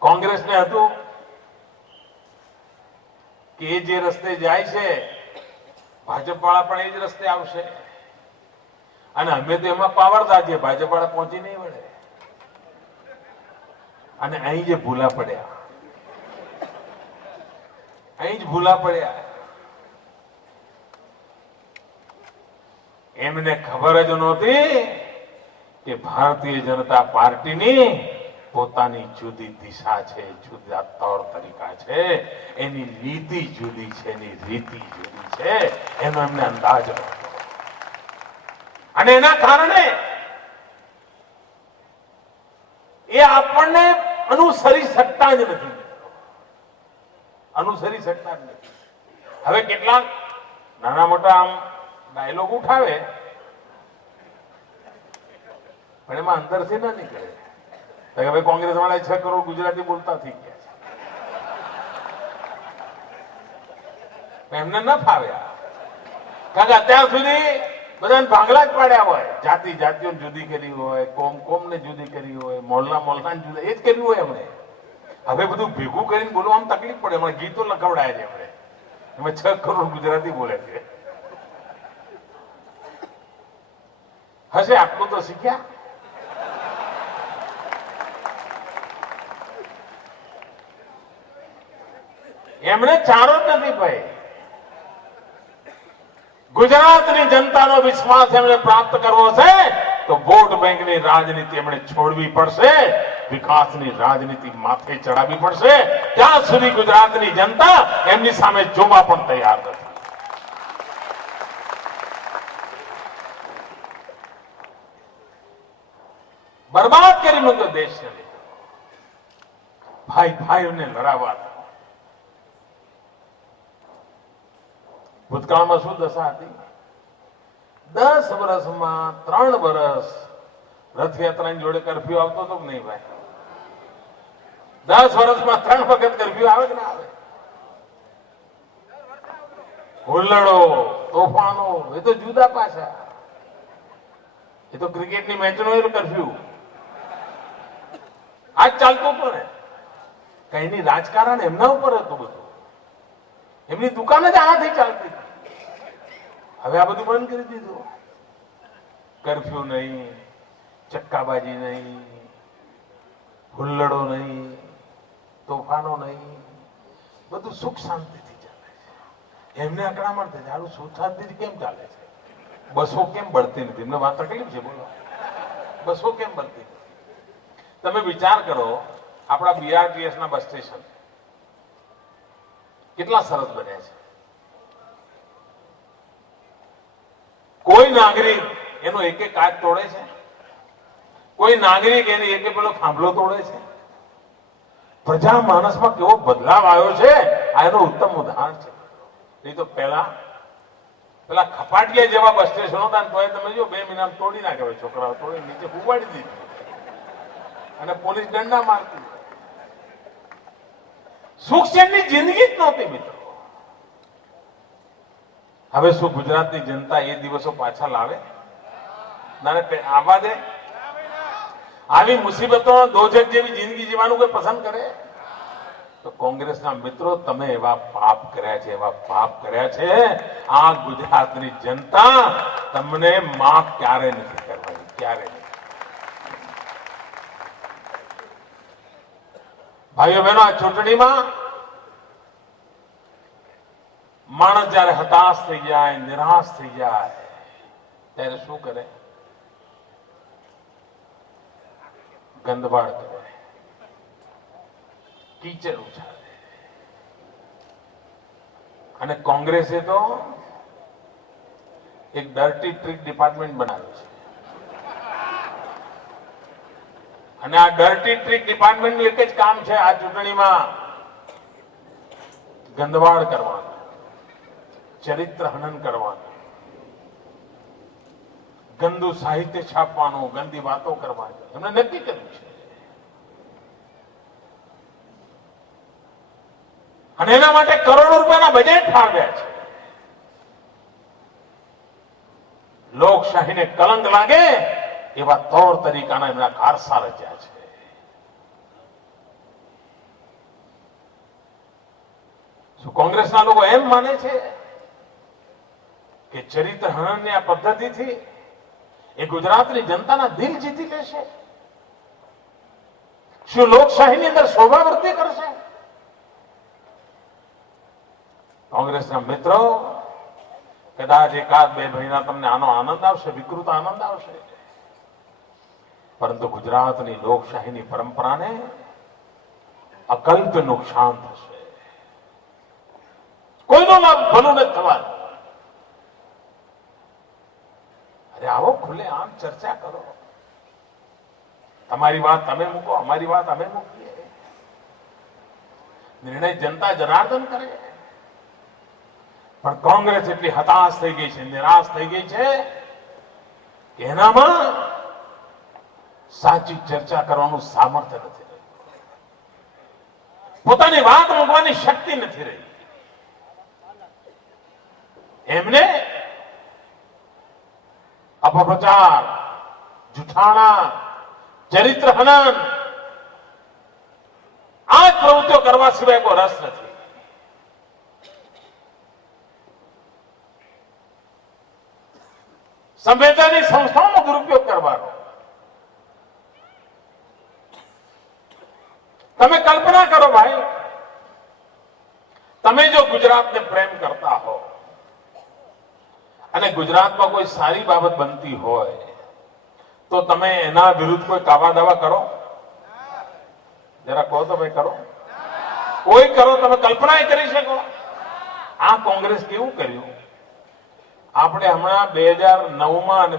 કોંગ્રેસને હતું કે એ જે રસ્તે જાય છે ભાજપ વાળા પણ એ જ રસ્તે આવશે, અને અમે તો એમાં પાવરદાર છે, ભાજપ વાળા પહોંચી નહીં વળે. અને અહીં જે ભૂલા પડ્યા, અહીં જ ભૂલા પડ્યા. એમને ખબર જ નહોતી કે ભારતીય જનતા પાર્ટીની પોતાની જુદી દિશા છે, જુદા તौर તરીકા છે, એની નીતિ જુદી છે, એની રીતિ જુદી છે, એનો એમને અંદાજ હતો. અને એના કારણે એ આપણને અનુસરી શકતા જ નથી, અનુસરી શકતા જ નથી. હવે કેટલાક નાના મોટા આમ ડાયલોગ ઉઠાવે, પણ એમાં અંદરથી ના નીકળે. હવે કોંગ્રેસ વાળા 6 કરોડ ગુજરાતી બોલતા થઈ ગયા છે. એમને ન ફાવ્યા, કારણ કે અત્યાર સુધી બધાને ભાંગલા જ પાડ્યા હોય. જાતિઓને જુદી કરી હોય, કોમને જુદી કરી હોય, મોહલ્લાને જુદા, એ જ કર્યું હોય એમણે. હવે બધું ભેગું કરીને બોલવામાં તકલીફ પડે. એમણે ગીતો લખવડાયા છે એમણે, એમાં 6 કરોડ ગુજરાતી બોલે છે. હશે આટલું તો શીખ્યા. એમણે ચારો જ નથી ભાઈ. ગુજરાતની જનતાનો વિશ્વાસ એમણે પ્રાપ્ત કરવો છે તો વોટ બેંકની રાજનીતિ એમણે છોડવી પડશે, વિકાસની રાજનીતિ માથે ચડાવવી પડશે. ત્યાં સુધી ગુજરાતની જનતા એમની સામે જોવા પણ તૈયાર નથી. બરબાદ કરી મૂક્યો દેશને. ભાઈ ભાઈઓને લડાવવા. ભૂતકાળમાં શું દશા હતી? 10 વર્ષમાં 3 વર્ષ રથયાત્રાની જોડે કરફ્યુ આવતો હતો કે નહીં ભાઈ? 10 વર્ષમાં 3 વખત કરફ્યુ આવે કે ના આવે? હુલ્લડો, તોફાનો એ તો જુદા પાછા. એ તો ક્રિકેટની મેચનો એ કરફ્યુ આજ ચાલતો હતો ને. કઈની રાજકારણ એમના ઉપર હતું બધું. એમની દુકાન જ આનાથી ચાલતી હતી. હવે આ બધું બંધ કરી દીધું. કરફ્યુ નહીં, ચક્કાબાજી નહીં, હુલ્લડો નહીં, તોફાનો નહીં, બધું સુખ શાંતિથી ચાલે છે. એમને અકળામણ થાય સારું સુખ શાંતિથી કેમ ચાલે છે? બસો કેમ બળતી નથી? એમને વાત તકલીફ છે બોલો. બસો કેમ બળતી નથી? તમે વિચાર કરો, આપણા BRTS ના બસ સ્ટેશન કેટલા સરસ બન્યા છે. કોઈ નાગરિક એનો એક એક કાચ તોડે છે? કોઈ નાગરિક એને એક પેલો થાંભલો તોડે છે? પ્રજા માણસમાં કેવો બદલાવ આવ્યો છે આ એનું ઉત્તમ ઉદાહરણ છે. નહીં તો પેલા ખપાટિયા જેવા બસ સ્ટેશનો હતા તો તમે જો 2 મહિના તોડી નાખે છોકરાઓ, તોડી નીચે ફૂવાડી દીધી અને પોલીસ દંડા મારતી. સુખ ચેનની જિંદગી જ નહોતી મિત્રો. હવે શું ગુજરાતની જનતા એ દિવસો પાછા લાવે? આવા દે? આવી મુસીબતો દોજક જેવી જિંદગી જીવવાનું કોઈ પસંદ કરે? તો કોંગ્રેસના મિત્રો તમે એવા પાપ કર્યા છે, આ ગુજરાતની જનતા તમને માફ ક્યારે નથી કરવાની, ક્યારે નહીં. ભાઈઓ બહેનો, આ ચૂંટણીમાં માણસ જયારે હતાશ થઈ જાય, નિરાશ થઈ જાય ત્યારે શું કરે? ગંદવાડ કરે, કીચડ ઉછાળે. અને કોંગ્રેસે તો એક ડર્ટી ટ્રીક ડિપાર્ટમેન્ટ બનાવ્યું છે. અને આ ડર્ટી ટ્રીક ડિપાર્ટમેન્ટનું એક જ કામ છે આ ચૂંટણીમાં ગંદવાડ કરવાનું, ચરિત્ર હનન કરવાનું, ગંદુ સાહિત્ય છાપવાનું, ગંદી વાતો કરવાની. એમણે નક્કી કર્યું છે. અને એના માટે કરોડો રૂપિયાના બજેટ ફાળવ્યા છે. લોકશાહીને કલંક લાગે એવા તોર તરીકાના એમના કારસા રચ્યા છે. શું કોંગ્રેસના લોકો એમ માને છે કે ચરિત્ર હનનની આ પદ્ધતિથી એ ગુજરાતની જનતાના દિલ જીતી લેશે? શું લોકશાહીની અંદર શોભાવૃદ્ધિ કરશે? કોંગ્રેસના મિત્રો, કદાચ 1-2 મહિના તમને આનો આનંદ આવશે, વિકૃત આનંદ આવશે, પરંતુ ગુજરાતની લોકશાહીની પરંપરાને અકલ્પ નુકસાન થશે. કોઈનો લાભ ભલું નથી થવાનું. અરે આવો ખુલ્લે આમ ચર્ચા કરો. તમારી વાત તમે મૂકો, અમારી વાત અમે મૂકીએ. નિર્ણય જનતા જનાર્દન કરે. પણ કોંગ્રેસ એટલી હતાશ થઈ ગઈ છે, નિરાશ થઈ ગઈ છે કે એનામાં સાચી ચર્ચા કરવાનું સામર્થ્ય નથી રહ્યું. પોતાની વાત મૂકવાની શક્તિ નથી રહી. એમને અપપ્રચાર, જૂઠાણા, ચરિત્ર હનન આ જ પ્રવૃત્તિઓ કરવા સિવાય કોઈ રસ નથી. સંવેદનની સંસ્થાઓનો દુરુપયોગ કરવાનો. તમે કલ્પના કરો ભાઈ, તમે જો ગુજરાતને પ્રેમ કરતા હો અને ગુજરાતમાં કોઈ સારી બાબત બનતી હોય તો તમે એના વિરુદ્ધ કોઈ કાવા દાવા કરો? જરા કહો તો ભાઈ, કરો? કોઈ કરો? તમે કલ્પના કરી શકો? આ કોંગ્રેસ કેવું કર્યું? આપણે હમણાં 2009માં અને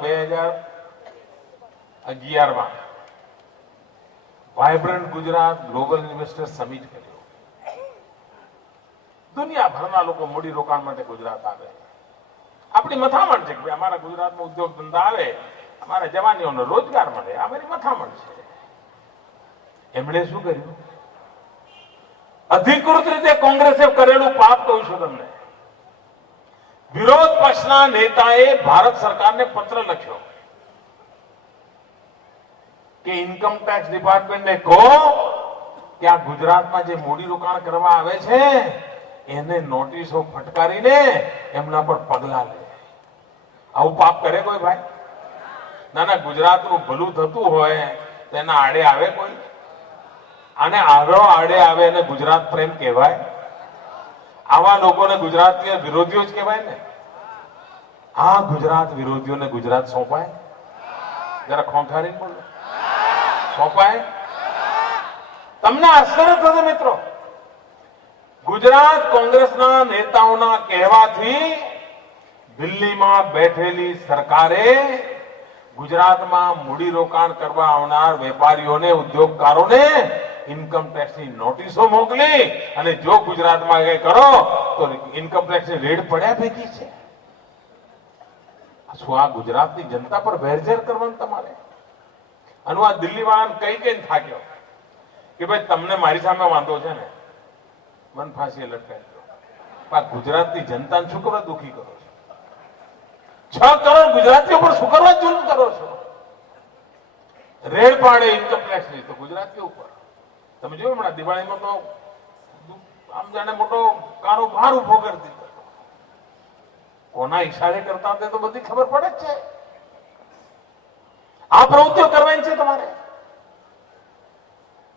2011માં vibrant Gujarat global investor summit કર્યો. દુનિયાભરના લોકો મૂડી રોકાણ માટે ગુજરાત આવે. આપણી મથામણ છે કે અમારા ગુજરાતમાં ઉદ્યોગ ધંધા આવે, અમારા જવાનીઓને રોજગાર મળે, અમારી મથામણ છે. એમણે શું કર્યું? અધિકૃત રીતે કોંગ્રેસે કરેલું પાપ કહું છું તમને. વિરોધ પક્ષના નેતાએ ભારત સરકારને પત્ર લખ્યો કે ઇન્કમ ટેક્સ ડિપાર્ટમેન્ટને કહો કે આ ગુજરાતમાં જે મૂડી રોકાણ કરવા આવે છે એને નોટિસો ફટકારીને એમના પર પગલા લે. આવું પાપ કરે કોઈ ભાઈ? ના, ગુજરાતનું ભલું થતું હોય તો એના આડે આવે કોઈ? અને આડે આવે એને ગુજરાત પ્રેમ કહેવાય? આવા લોકોને ગુજરાતીય વિરોધીઓ જ કહેવાય ને. આ ગુજરાત વિરોધીઓને ગુજરાત સોંપાય? જરા ખોંખારીને બોલો, સોંપાય? તમને આશ્ચર્ય થશે મિત્રો, ગુજરાત કોંગ્રેસના નેતાઓના કહેવાથી દિલ્હીમાં બેઠેલી સરકારે ગુજરાતમાં મૂડી રોકાણ કરવા આવનાર વેપારીઓને, ઉદ્યોગકારોને ઇન્કમ ટેક્સની નોટિસો મોકલી અને જો ગુજરાતમાં કઈ કરો તો ઇન્કમ ટેક્સની રેડ પડ્યા ભેગી છે. શું આ ગુજરાતની જનતા પર વેરઝેર કરવાનું તમારે? અને આ દિલ્હી વાળાને કઈ થાક્યો કે ભાઈ તમને મારી સામે વાંધો છે ને, મન ફાંસી લટકાવી દો. આ ગુજરાતની જનતાને શું કરવા દુખી કરો છો? 6 કરોડ ગુજરાતીઓ પર શું કરવા જુલ્મ કરો છો? રેડ પાડે ઇન્કમ ટેક્સની તો ગુજરાતીઓ ઉપર. તમે જોયું હમણાં દિવાળીમાં તો આમ જાણે મોટો કારોબાર ઉભો કરી દીધો. કોના ઈશારે કરતા હતા તો બધી ખબર પડે જ છે. આ પ્રવૃત્તિઓ કરવાની છે તમારે.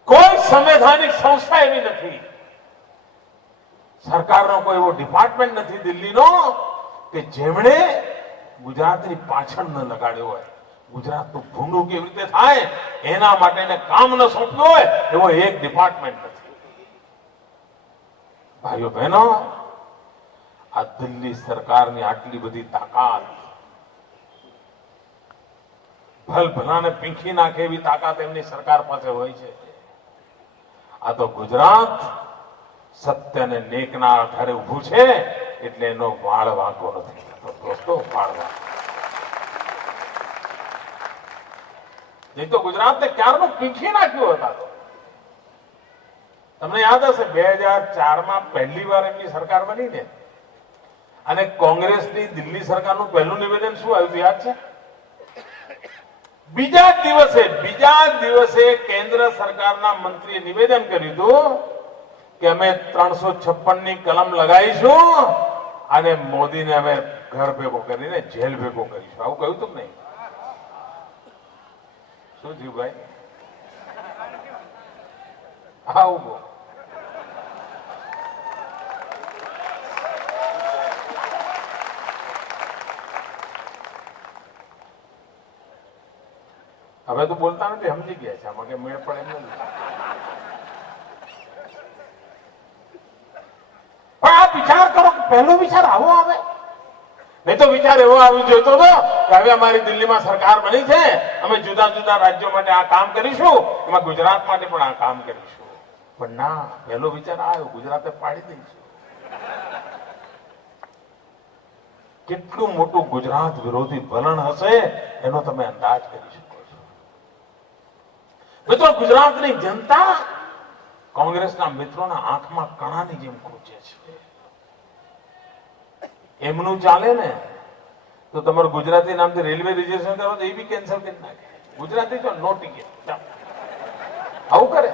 કોઈ સંવૈધાનિક સંસ્થા એવી નથી, સરકારનો કોઈ એવો ડિપાર્ટમેન્ટ નથી દિલ્હીનો કે જેમણે ગુજરાતની પાછળ ન લગાડ્યો હોય. ગુજરાતનું ભૂંડું કેવી રીતે થાય એના માટે કામ ન સોંપ્યું હોય એવો એક ડિપાર્ટમેન્ટ નથી. ભાઈઓ બહેનો, આ દિલ્હી સરકારની આટલી બધી તાકાત, ભલભલાને પીંખી નાખે એવી તાકાત એમની સરકાર પાસે હોય છે. આ તો ગુજરાત સત્ય અને નેકના આધારે ઉભું છે એટલે એનો વાળ વાંકો નથી થતો. દોસ્તો, વાળ વાંકો નહીં તો ગુજરાતને ક્યારનું પીંખી નાખ્યું હતા. તો તમને યાદ હશે 2004માં પહેલી વાર એમની સરકાર બની ને, અને કોંગ્રેસની દિલ્હી સરકારનું પહેલું નિવેદન શું આવ્યું યાદ છે? બીજા દિવસે કેન્દ્ર સરકારના મંત્રીએ નિવેદન કર્યું હતું કે અમે 356ની કલમ લગાવીશું અને મોદીને અમે ઘર ભેગો કરીને જેલ ભેગો કરીશું. આવું કહ્યું તું નહીં? શું થયું ભાઈ? આવું બોલ. હવે તો બોલતા નથી, સમજી ગયા છે આમાં કે મેળ પડે એમ નથી. પણ આ વિચાર કરો, પહેલો વિચાર આવો આવે. નહીં તો વિચાર એવો આવી જોઈતો હતો કે હવે અમારી દિલ્હીમાં સરકાર બની છે, અમે જુદા જુદા રાજ્યો માટે આ કામ કરીશું, એમાં ગુજરાત માટે પણ આ કામ કરીશું. પણ ના, પહેલો વિચાર આવ્યો ગુજરાતે પાડી દઈશું. કેટલું મોટું ગુજરાત વિરોધી વલણ હશે એનો તમે અંદાજ કરી શકો છો. મિત્રો, ગુજરાતની જનતા કોંગ્રેસના મિત્રોના આંખમાં કણાની જેમ ખૂંચે છે. એમનું ચાલે ને તો તમારું ગુજરાતી નામથી રેલવે રિઝર્વેશન કરો તો એ બી કેન્સલ કરી નાખે. ગુજરાતી તો નો ટિકિટ. આવું કરે.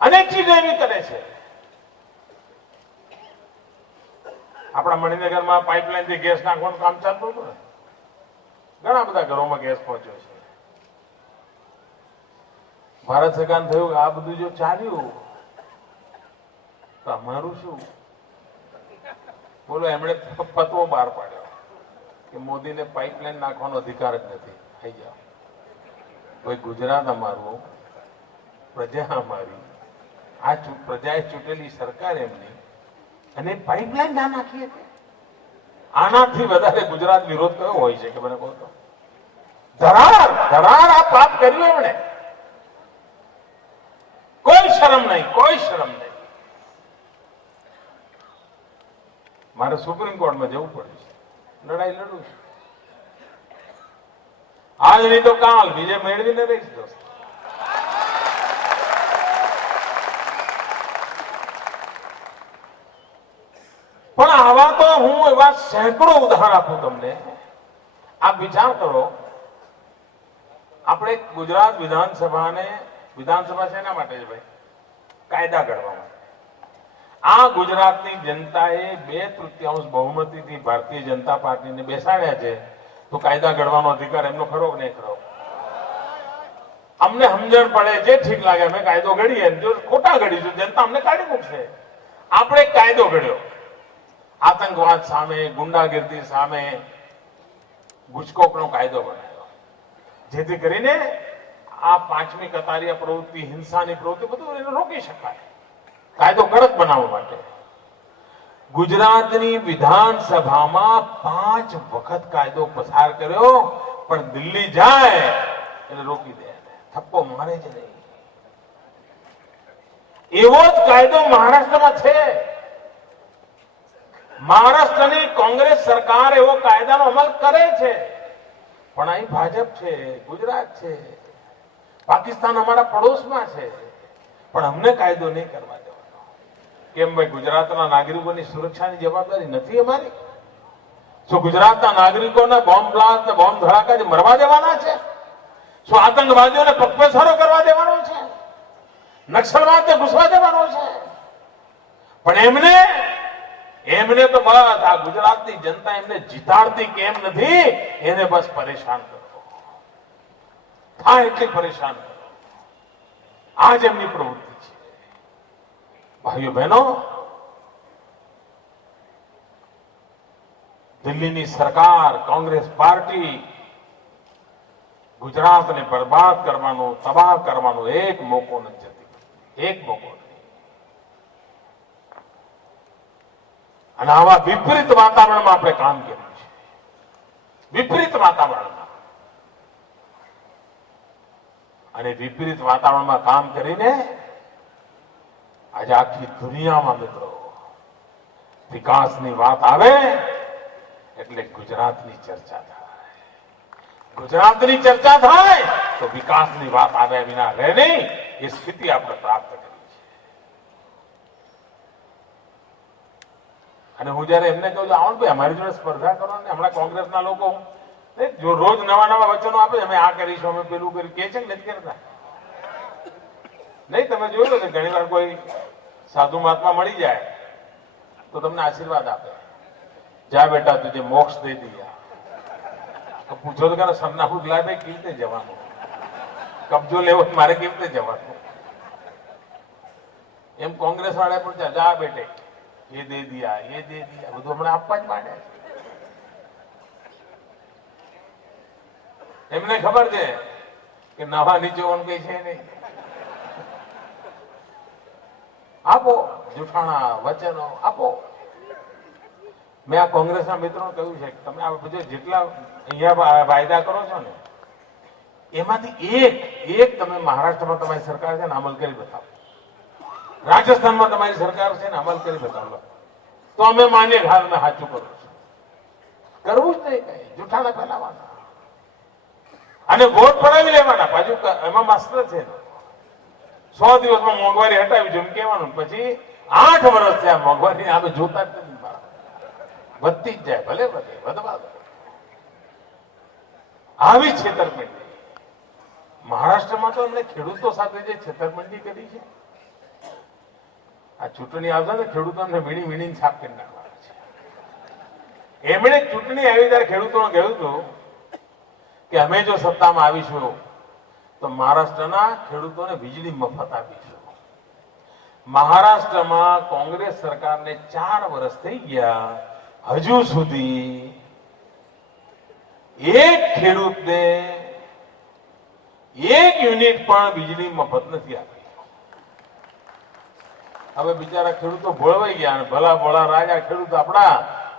અનેક ચીજો એવી કરે છે. આપણા મણિનગરમાં પાઇપલાઇનથી ગેસ નાખવાનું કામ ચાલતું હતું ને, ઘણા બધા ઘરોમાં ગેસ પહોંચ્યો છે. ભારત સરકાર થયું આ બધું જો ચાલ્યું તો અમારું શું? બોલો, એમણે ફતવો બહાર પાડ્યો કે મોદીને પાઇપલાઇન નાખવાનો અધિકાર જ નથી. થઈ જાઓ કોઈ, ગુજરાત અમારું, પ્રજા અમારી, આ પ્રજાએ ચૂંટેલી સરકાર એમની, અને પાઇપલાઇન ના નાખીએ. આનાથી વધારે ગુજરાત વિરોધ કયો હોય છે કે મને કહો તો? ધરાર ધરાર આ પાપ કર્યું એમણે. કોઈ શરમ નહીં, કોઈ શરમ નહીં. મારે સુપ્રીમ કોર્ટમાં જવું પડે છે, લડાઈ લડું છું. આજ નહીં તો કાલ બીજે મેળવીને રહીશ દોસ્ત. પણ આવા તો હું એવા સેંકડો ઉદાહરણ આપું તમને. આપ વિચાર કરો, આપણે ગુજરાત વિધાનસભા શેના માટે છે ભાઈ? કાયદા ઘડવા માટે. આ ગુજરાતની જનતાએ 2/3 બહુમતીથી ભારતીય જનતા પાર્ટીને બેસાડ્યા છે, તો કાયદા ઘડવાનો અધિકાર એમનો ખરો કે નહીં ખરો? અમને સમજણ પડે, જે ઠીક લાગે અમે કાયદો ઘડીએ, જો ખોટા ઘડીશું જનતા અમને કાઢી મૂકશે. આપણે કાયદો ઘડ્યો, આતંકવાદ સામે, ગુંડાગીરી સામે ગુજકોકનો કાયદો બનાવ્યો, જેથી કરીને આ પાંચમી કતારીય પ્રવૃત્તિ, હિંસાની પ્રવૃત્તિ બધું એને રોકી શકાય. કાયદો કડક બનાવવા માટે ગુજરાતની વિધાનસભામાં 5 વખત કાયદો પસાર કર્યો, પણ દિલ્હી જાય એટલે રોકી દે, થપ્પો મારે જ નહીં. એવો જ કાયદો મહારાષ્ટ્રમાં છે. મહારાષ્ટ્રની કોંગ્રેસ સરકાર એવો કાયદાનો અમલ કરે છે, પણ અહીં ભાજપ છે, ગુજરાત છે, પાકિસ્તાન અમારા પડોશમાં છે, પણ અમને કાયદો નહીં કરવા દેવાનો. કેમ ભાઈ? ગુજરાતના નાગરિકોની સુરક્ષાની જવાબદારી નથી અમારી? શું ગુજરાતના નાગરિકોને બોમ્બ બ્લાસ્ટ ને બોમ્બ ધડાકાથી મરવા દેવાના છે? શું આતંકવાદીઓને પગપેસારો કરવા દેવાનો છે? નક્સલવાદને ઘૂસવા દેવાનો છે? પણ એમને તો બસ આ ગુજરાતની જનતા એમને જીતાડતી કેમ નથી, એને બસ પરેશાન કરો, થાય એટલી પરેશાન કરો. આ જ એમની પ્રવૃત્તિ છે. ભાઈઓ બહેનો, દિલ્હીની સરકાર, કોંગ્રેસ પાર્ટી ગુજરાતને બરબાદ કરવાનો, તબાહ કરવાનો એક મોકો નથી જતી, એક મોકો નહીં. અને આવા વિપરીત વાતાવરણમાં આપણે કામ કર્યું છે, વિપરીત વાતાવરણમાં. અને વિપરીત વાતાવરણમાં કામ કરીને આજે આખી દુનિયામાં મિત્રો વિકાસની વાત આવે એટલે ગુજરાતની ચર્ચા થાય. ગુજરાતની ચર્ચા થાય તો વિકાસની વાત આવે વિના રહે નહીં. એ સ્થિતિ આપણે પ્રાપ્ત કરી છે. અને હું જયારે એમને કહું છું, આવો ભાઈ અમારી જોડે સ્પર્ધા કરો ને, હમણાં કોંગ્રેસના લોકો જો રોજ નવા વચનો આપે, અમે આ કરીશું, અમે પેલું કરી, કે છે કે નથી કરતા? નહીં, તમે જોયું કે ઘણી વાર કોઈ સાધુ મહાત્મા મળી જાય તો તમને આશીર્વાદ આપે, જા બેટા તુજે મોક્ષ દે દિયા. તો પૂછો તો કે સરનામું લાવે કેવી રીતે જવાનું, કબજો લેવો મારે કેવી રીતે જવાનું? એમ કોંગ્રેસ વાળા પણ જા બેટે એ દે દિયા, એ દે દિયા, બધું હમણાં આપવા જ માંડે. એમને ખબર છે કે નવા નીચોવાનું કઈ છે નહીં. આપો જૂઠાણા વચનો આપો. મેં આ કોંગ્રેસના મિત્રોને કહ્યું છે કે તમે આ બધું જેટલા અહીંયા વાયદા કરો છો ને, એમાંથી એક તમે મહારાષ્ટ્રમાં તમારી સરકાર છે ને અમલ કરી બતાવો, રાજસ્થાનમાં તમારી સરકાર છે ને અમલ કરી બતાવો, તો અમે માનીએ કે હાલ મેં સાચું કરું છું. કરવું જ નહીં, કઈ જૂઠાણા ફેલાવાના અને વોટ પડાવી લેવાના. પાછું એમાં માસ્ટર છે, 100 દિવસમાં મોંઘવારી હટાવી છે એમ કહેવાનું, પછી 8 વર્ષ થયા મોંઘવારી આપણે જોતા જ નથી, વધતી જ જાય, ભલે વધે, વધવા દો. આવી છેતરપિંડી મહારાષ્ટ્રમાં તો એમણે ખેડૂતો સાથે જે છેતરપિંડી કરી છે, આ ચૂંટણી આવશે ને ખેડૂતોને વીણીને સાફ કરી નાખવાના છે. એમણે ચૂંટણી આવી ત્યારે ખેડૂતોને કહ્યું હતું કે અમે જો સત્તામાં આવીશું તો તો મહારાષ્ટ્રના ખેડૂતોને વીજળી મફત આપીશું. મહારાષ્ટ્રમાં કોંગ્રેસ સરકારને 4 વર્ષ થઈ ગયા, હજુ સુધી એક ખેડૂતને 1 યુનિટ પણ વીજળી મફત નથી આપી. હવે બિચારા ખેડૂતો ભોળવાઈ ગયા અને ભલા ભોળા રાજા ખેડૂત આપણા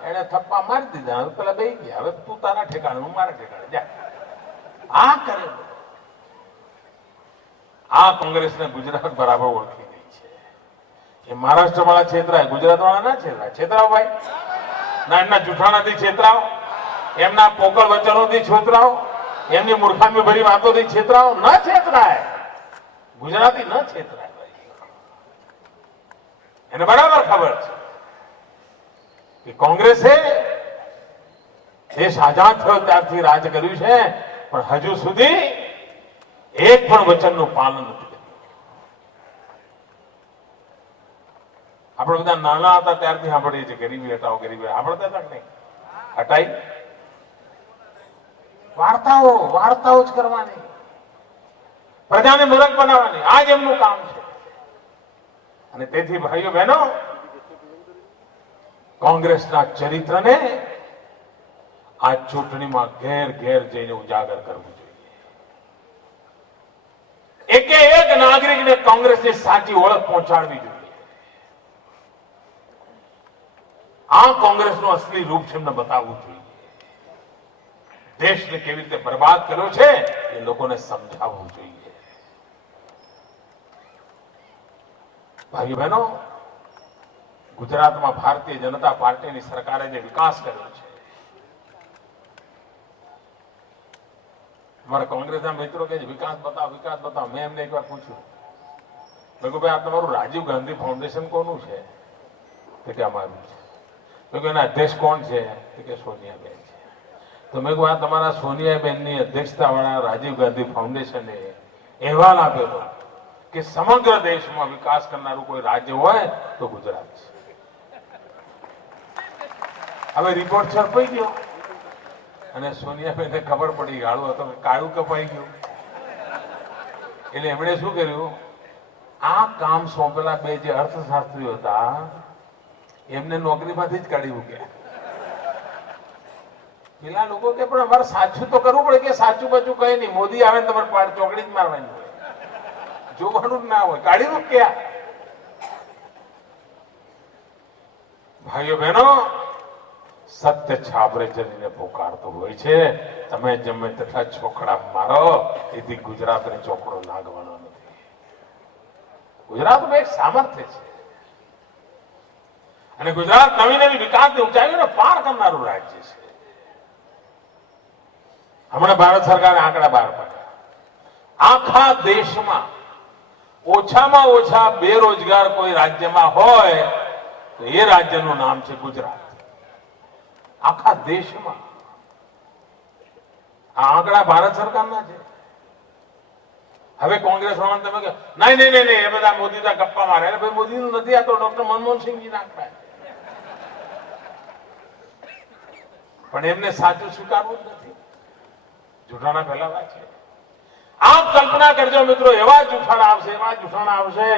એને થપ્પા મારી દીધા. હવે પેલા બેસી ગયા, હવે તું તારા ઠેકાણે, હું મારા ઠેકાણે, જા. આ કરે આ કોંગ્રેસને ગુજરાત બરાબર ઓળખી ગઈ છે. એ મહારાષ્ટ્ર વાળા છેતરાય, ગુજરાત વાળા ના છેતરાય. છેતરાવ ભાઈ, ના એમના જૂઠાણાથી છેતરાવ, એમના પોકળ વચનોથી છેતરાવ, એમની મૂર્ખામી ભરી વાતોથી છેતરાવ. ન છેતરાય, ગુજરાતી ન છેતરાય. એને બરાબર ખબર છે કે કોંગ્રેસે દેશ આઝાદ થયો ત્યારથી રાજ કર્યું છે, પણ હજુ સુધી એક પણ વચનનું પાલન નથી કર્યું. આપણે બધા નાના હતા ત્યારથી સાંભળીએ છીએ ગરીબી હટાવો, ગરીબી સાંભળતા હતા કે નહીં? હટાઈ વાર્તાઓ જ કરવાની, પ્રજાને મૂર્ખ બનાવવાની, આ જ એમનું કામ છે. અને તેથી ભાઈઓ બહેનો, કોંગ્રેસના ચરિત્રને આ ચૂંટણીમાં ઘેર ઘેર જઈને ઉજાગર કરવું જોઈએ. એકે એક નાગરિકને કોંગ્રેસની સાચી ઓળખ પહોંચાડવી જોઈએ. આ કોંગ્રેસનું અસલી રૂપ છે એમને બતાવવું જોઈએ. દેશને કેવી રીતે બરબાદ કર્યો છે એ લોકોને સમજાવવું જોઈએ. ભાઈઓ બહેનો, ગુજરાતમાં ભારતીય જનતા પાર્ટીની સરકારે જે વિકાસ કર્યો છે, અમારા કોંગ્રેસના મિત્રો કે વિકાસ બતાવો, વિકાસ બતાવો. મેં એમને એકવાર પૂછ્યું, મેં કહ્યું ભાઈ આ તમારું રાજીવ ગાંધી ફાઉન્ડેશન કોનું છે? તો કે અમારું છે. મેં કહ્યું એના અધ્યક્ષ કોણ છે? તો કે સોનિયાબેન છે. તો મેં કહ્યું આ તમારા સોનિયાબેનની અધ્યક્ષતાવાળા રાજીવ ગાંધી ફાઉન્ડેશને અહેવાલ આપ્યો કે સમગ્ર દેશમાં વિકાસ કરનારું કોઈ રાજ્ય હોય તો ગુજરાત છે. હવે રિપોર્ટ છપાઈ ગયો અને સોનિયાબેનને ખબર પડી ગાળું હતો કે કાળું કપાઈ ગયું. એટલે એમણે શું કર્યું, આ કામ સોંપેલા 2 જે અર્થશાસ્ત્રીઓ હતા એમને નોકરીમાંથી જ કાઢી મૂક્યા. પેલા લોકો કે પણ અમારે સાચું તો કરવું પડે. કે સાચું બચું કઈ નહીં, મોદી આવે ને તમારે પાડ ચોકડી જ મારવાની હોય, જોવાનું જ ના હોય, કાઢી મૂક્યા. ભાઈઓ બહેનો, સત્ય છાબરે જઈને પોકારતો હોય છે. તમે જમે તેટલા ચોકડા મારો, એથી ગુજરાતને ચોકડો લાગવાનો નથી. ગુજરાતમાં એક સામર્થ્ય છે અને ગુજરાત નવી નવી વિકાસની ઊંચાઈઓને પાર કરનારું રાજ્ય છે. હમણાં ભારત સરકારે આંકડા બહાર પાડ્યા. આખા દેશમાં ઓછામાં ઓછા બેરોજગાર કોઈ રાજ્યમાં હોય તો એ રાજ્યનું નામ છે ગુજરાત. આખા દેશમાં આ આંકડા ભારત સરકારના છે. હવે કોંગ્રેસ વાળાને તમે કહો નહીં નહીં નહીં એ બધા મોદી તો ગપ્પા મારે. અરે ભાઈ મોદીનું નથી, આ તો ડોક્ટર મનમોહનસિંહજીના આંકડા છે. પણ એમને સાચું સ્વીકારવું જ નથી, જૂઠાણા ફેલાવા છે. આપ કલ્પના કરજો મિત્રો, એવા જૂઠાણા આવશે, એવા જૂઠાણા આવશે.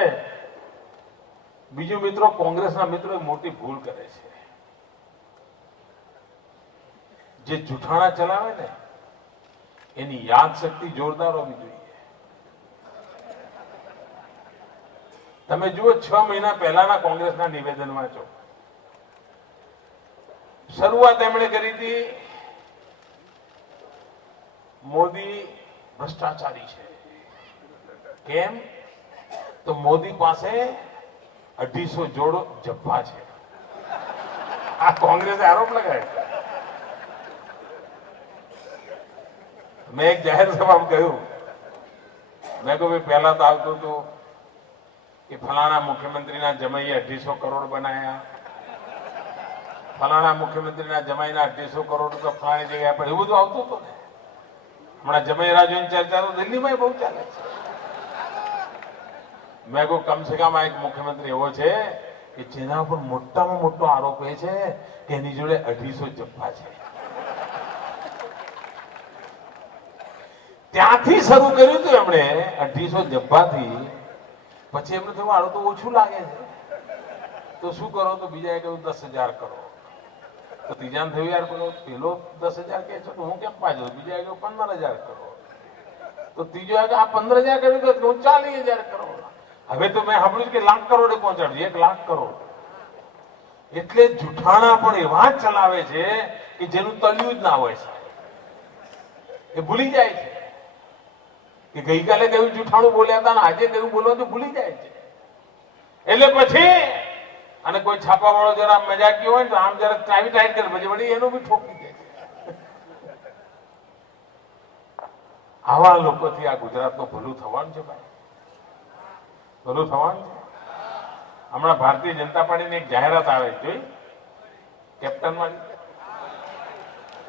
બીજું મિત્રો, કોંગ્રેસના મિત્રો મોટી ભૂલ કરે છે. જે જૂઠાણા ચલાવે ને એની યાદ શક્તિ જોરદાર હોવી જોઈએ. તમે જુઓ 6 મહિના પહેલાના કોંગ્રેસના નિવેદન વાંચો. શરૂઆત એમણે કરી હતી, મોદી ભ્રષ્ટાચારી છે. કેમ? તો મોદી પાસે 250 જોડો જબ્બા છે. આ કોંગ્રેસે આરોપ લગાવ્યો. મેં એક જાહેર સભામાં કહ્યું, મેં કહ્યું ભાઈ પહેલા તો આવતું હતું કે ફલાણા મુખ્યમંત્રીના જમાઈએ 250 કરોડ બનાયા, ફલાણા મુખ્યમંત્રીના જમાઈના 250 કરોડ તો ફલાણી જગ્યાએ, પણ એવું બધું આવતું હતું ને. હમણાં જમાઈ રાજ્યોની ચર્ચા તો દિલ્હીમાં બહુ ચાલે છે. મેં કહું કમસે કમ આ એક મુખ્યમંત્રી એવો છે કે જેના ઉપર મોટામાં મોટો આરોપ એ છે કે એની જોડે 250 જપ્પા છે. ત્યાંથી શરૂ કર્યું હતું એમણે 2800 જબ્બાથી. પછી એમને થયું આનું તો ઓછું લાગે છે, તો શું કરો? તો બીજાએ કહ્યું 10,000 કરો. તો ત્રીજાને થયું યાર પેલો 10,000 કહે છે તો હું કેમ પાછો? બીજાએ કહ્યું 15,000 કરો. તો ત્રીજો આ 15,000 કર્યું તો 40,000 કરો. હવે તો મેં સાંભળ્યું કે લાખ કરોડે પહોંચાડ્યું, 1 લાખ કરોડ. એટલે જુઠાણા પણ એવા જ ચલાવે છે કે જેનું તલ્યું જ ના હોય સાહેબ. એ ભૂલી જાય છે કે ગઈકાલે કયું જુઠાણું બોલ્યા હતા ને આજે કયું બોલવાનું ભૂલી જાય છે. એટલે પછી અને કોઈ છાપા વાળો જરા મજાકી હોય ને તો આમ જરા ટાઈટ કરે, પછી વળી એનું બી ઠોકી દે. આવા લોકોથી આ ગુજરાતનું ભલું થવાનું છે ભાઈ, ભલું થવાનું છે. હમણાં ભારતીય જનતા પાર્ટીની એક જાહેરાત આવે જોઈ કેપ્ટન વાળી,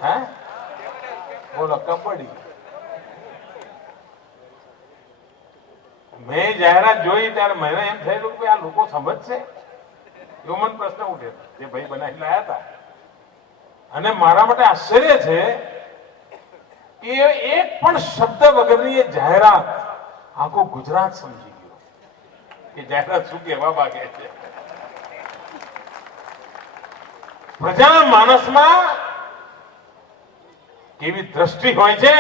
હે બોલો કબડ્ડી. મેં જાહેરાત જોઈ ત્યારે મને એમ થયેલું કે આ લોકો સમજશે, એવો મને પ્રશ્ન ઉઠ્યો જે ભાઈ બનાવી લાયા હતા. અને મારા માટે આશ્ચર્ય છે કે એક પણ શબ્દ વગરની એ જાહેરાત આખું ગુજરાત સમજી ગયું કે જાહેરાત શું કહેવા માંગે છે. પ્રજા માનસમાં કેવી દ્રષ્ટિ હોય છે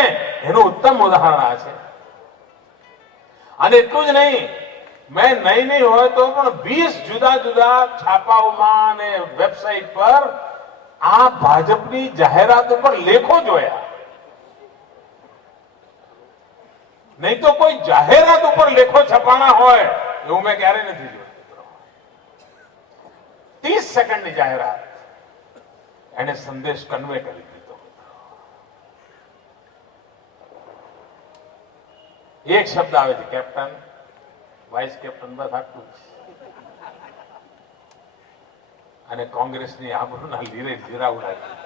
એનું ઉત્તમ ઉદાહરણ આ છે. અને એટલું જ નહીં, મેં નહીં હોય તો પણ 20 જુદા જુદા છાપાઓમાં અને વેબસાઇટ પર આ ભાજપની જાહેરાત ઉપર લેખો જોયા. નહીં તો કોઈ જાહેરાત ઉપર લેખો છપાણા હોય એવું મેં ક્યારેય નથી જોયું. 30 સેકન્ડની જાહેરાત એને સંદેશ કન્વે કરી દીધો. એક શબ્દ આવે છે કેપ્ટન, વાઇસ કેપ્ટન, બસ આટલું જ. અને કોંગ્રેસની આબરૂના લીરે લીરા ઉડાવી.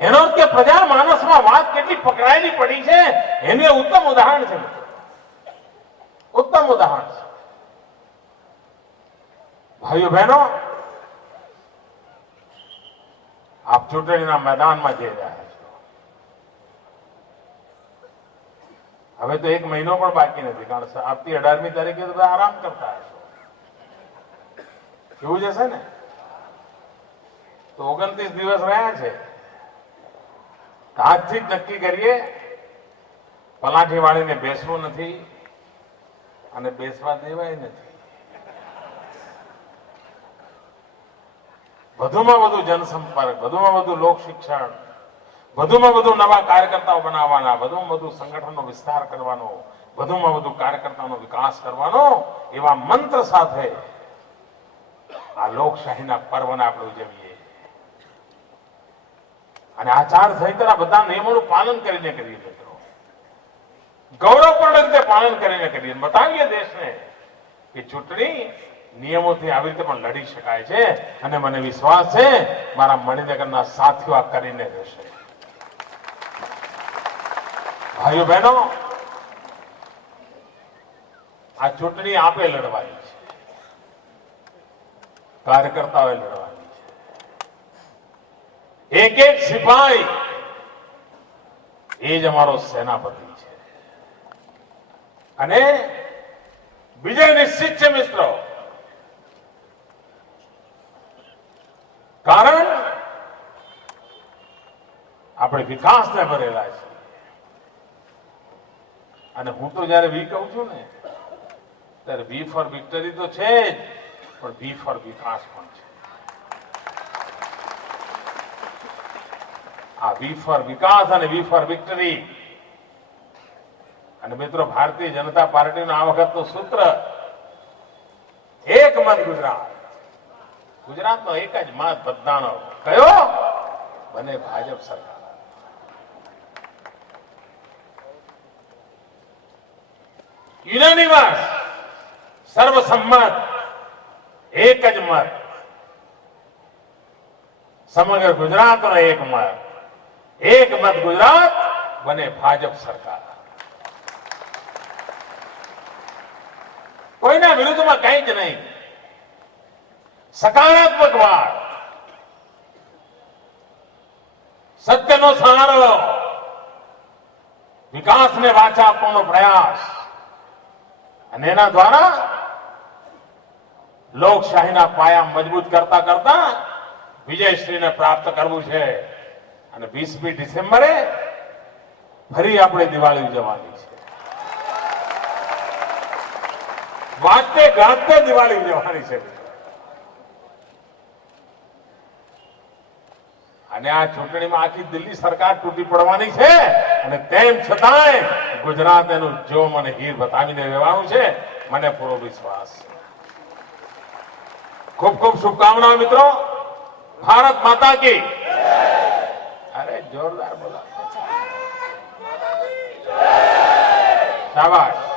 એનો કે પ્રજા માનસમાં વાત કેટલી પકડાયેલી પડી છે એનું ઉત્તમ ઉદાહરણ છે. ઉત્તમ ઉદાહરણ છે. ભાઈઓ બહેનો, આપ ચૂંટણીના મેદાનમાં જઈ રહ્યા છો. હવે તો 1 મહિનો પણ બાકી નથી, કારણ કે આવતી 18મી તારીખે તો બધા આરામ કરતા હશો. એવું જશે ને તો 29 દિવસ રહ્યા છે. આજથી જ નક્કી કરીએ, પલાઠી વાળીને બેસવું નથી અને બેસવા દેવાય નથી. વધુમાં વધુ જનસંપર્ક, વધુમાં વધુ લોક શિક્ષણ, વધુમાં વધુ નવા કાર્યકર્તાઓ બનાવવાના, વધુમાં વધુ સંગઠનનો વિસ્તાર કરવાનો, વધુમાં વધુ કાર્યકર્તાનો વિકાસ કરવાનો, એવા મંત્ર સાથે આ લોકશાહીના પર્વને આપણે ઉજવીએ. અને આચારસંહિતાના બધા નિયમોનું પાલન કરીને કરીએ મિત્રો, ગૌરવપૂર્ણ રીતે પાલન કરીને કરીએ. બતાવીએ દેશને કે ચૂંટણી નિયમોથી આવી રીતે પણ લડી શકાય છે. અને મને વિશ્વાસ છે મારા મણિનગરના સાથીઓ આ કરીને રહેશે. ભાઈઓ બહેનો, આ ચૂંટણી આપે લડવાની છે, કાર્યકર્તાઓએ લડવાની છે. એક એક સિપાહી એ જ અમારો સેનાપતિ છે. અને વિજય નિશ્ચિત છે મિત્રો, કારણ આપણે વિકાસને ભરેલા છે. અને હું તો જયારે વી કહું છું ને ત્યારે વી ફોર વિક્ટરી તો છે જ, પણ વી ફોર વિકાસ પણ છે. આ વી ફોર વિકાસ અને વી ફોર વિક્ટરી. અને મિત્રો, ભારતીય જનતા પાર્ટીનું આ વખતનું સૂત્ર એક મત ગુજરાત. ગુજરાતનો એક જ મત બધાનો કયો? બને ભાજપ સરકાર. યુનાનિમસ, સર્વસંમત, એક જ મત. સમગ્ર ગુજરાતનો એક મત. એક મત ગુજરાત, બને ભાજપ સરકાર. કોઈના વિરુદ્ધમાં કંઈ જ નહીં. સકારાત્મક વાત, સત્યનો સહારો, વિકાસને વાચા આપવાનો પ્રયાસ અને એના દ્વારા લોકશાહીના પાયા મજબૂત કરતા કરતા વિજયશ્રીને પ્રાપ્ત કરવું છે. અને 20મી ડિસેમ્બરે ફરી આપણે દિવાળી ઉજવવાની છે. વાતે ગાતે દિવાળી ઉજવવાની છે. અને આ ચૂંટણીમાં આખી દિલ્હી સરકાર તૂટી પડવાની છે અને તેમ છતાંય ગુજરાત એનું જોમ અને હીર બતાવીને રહેવાનું છે. મને પૂરો વિશ્વાસ છે. ખૂબ ખૂબ શુભકામનાઓ મિત્રો. ભારત માતા કી. અરે જોરદાર બોલા. શાબાશ.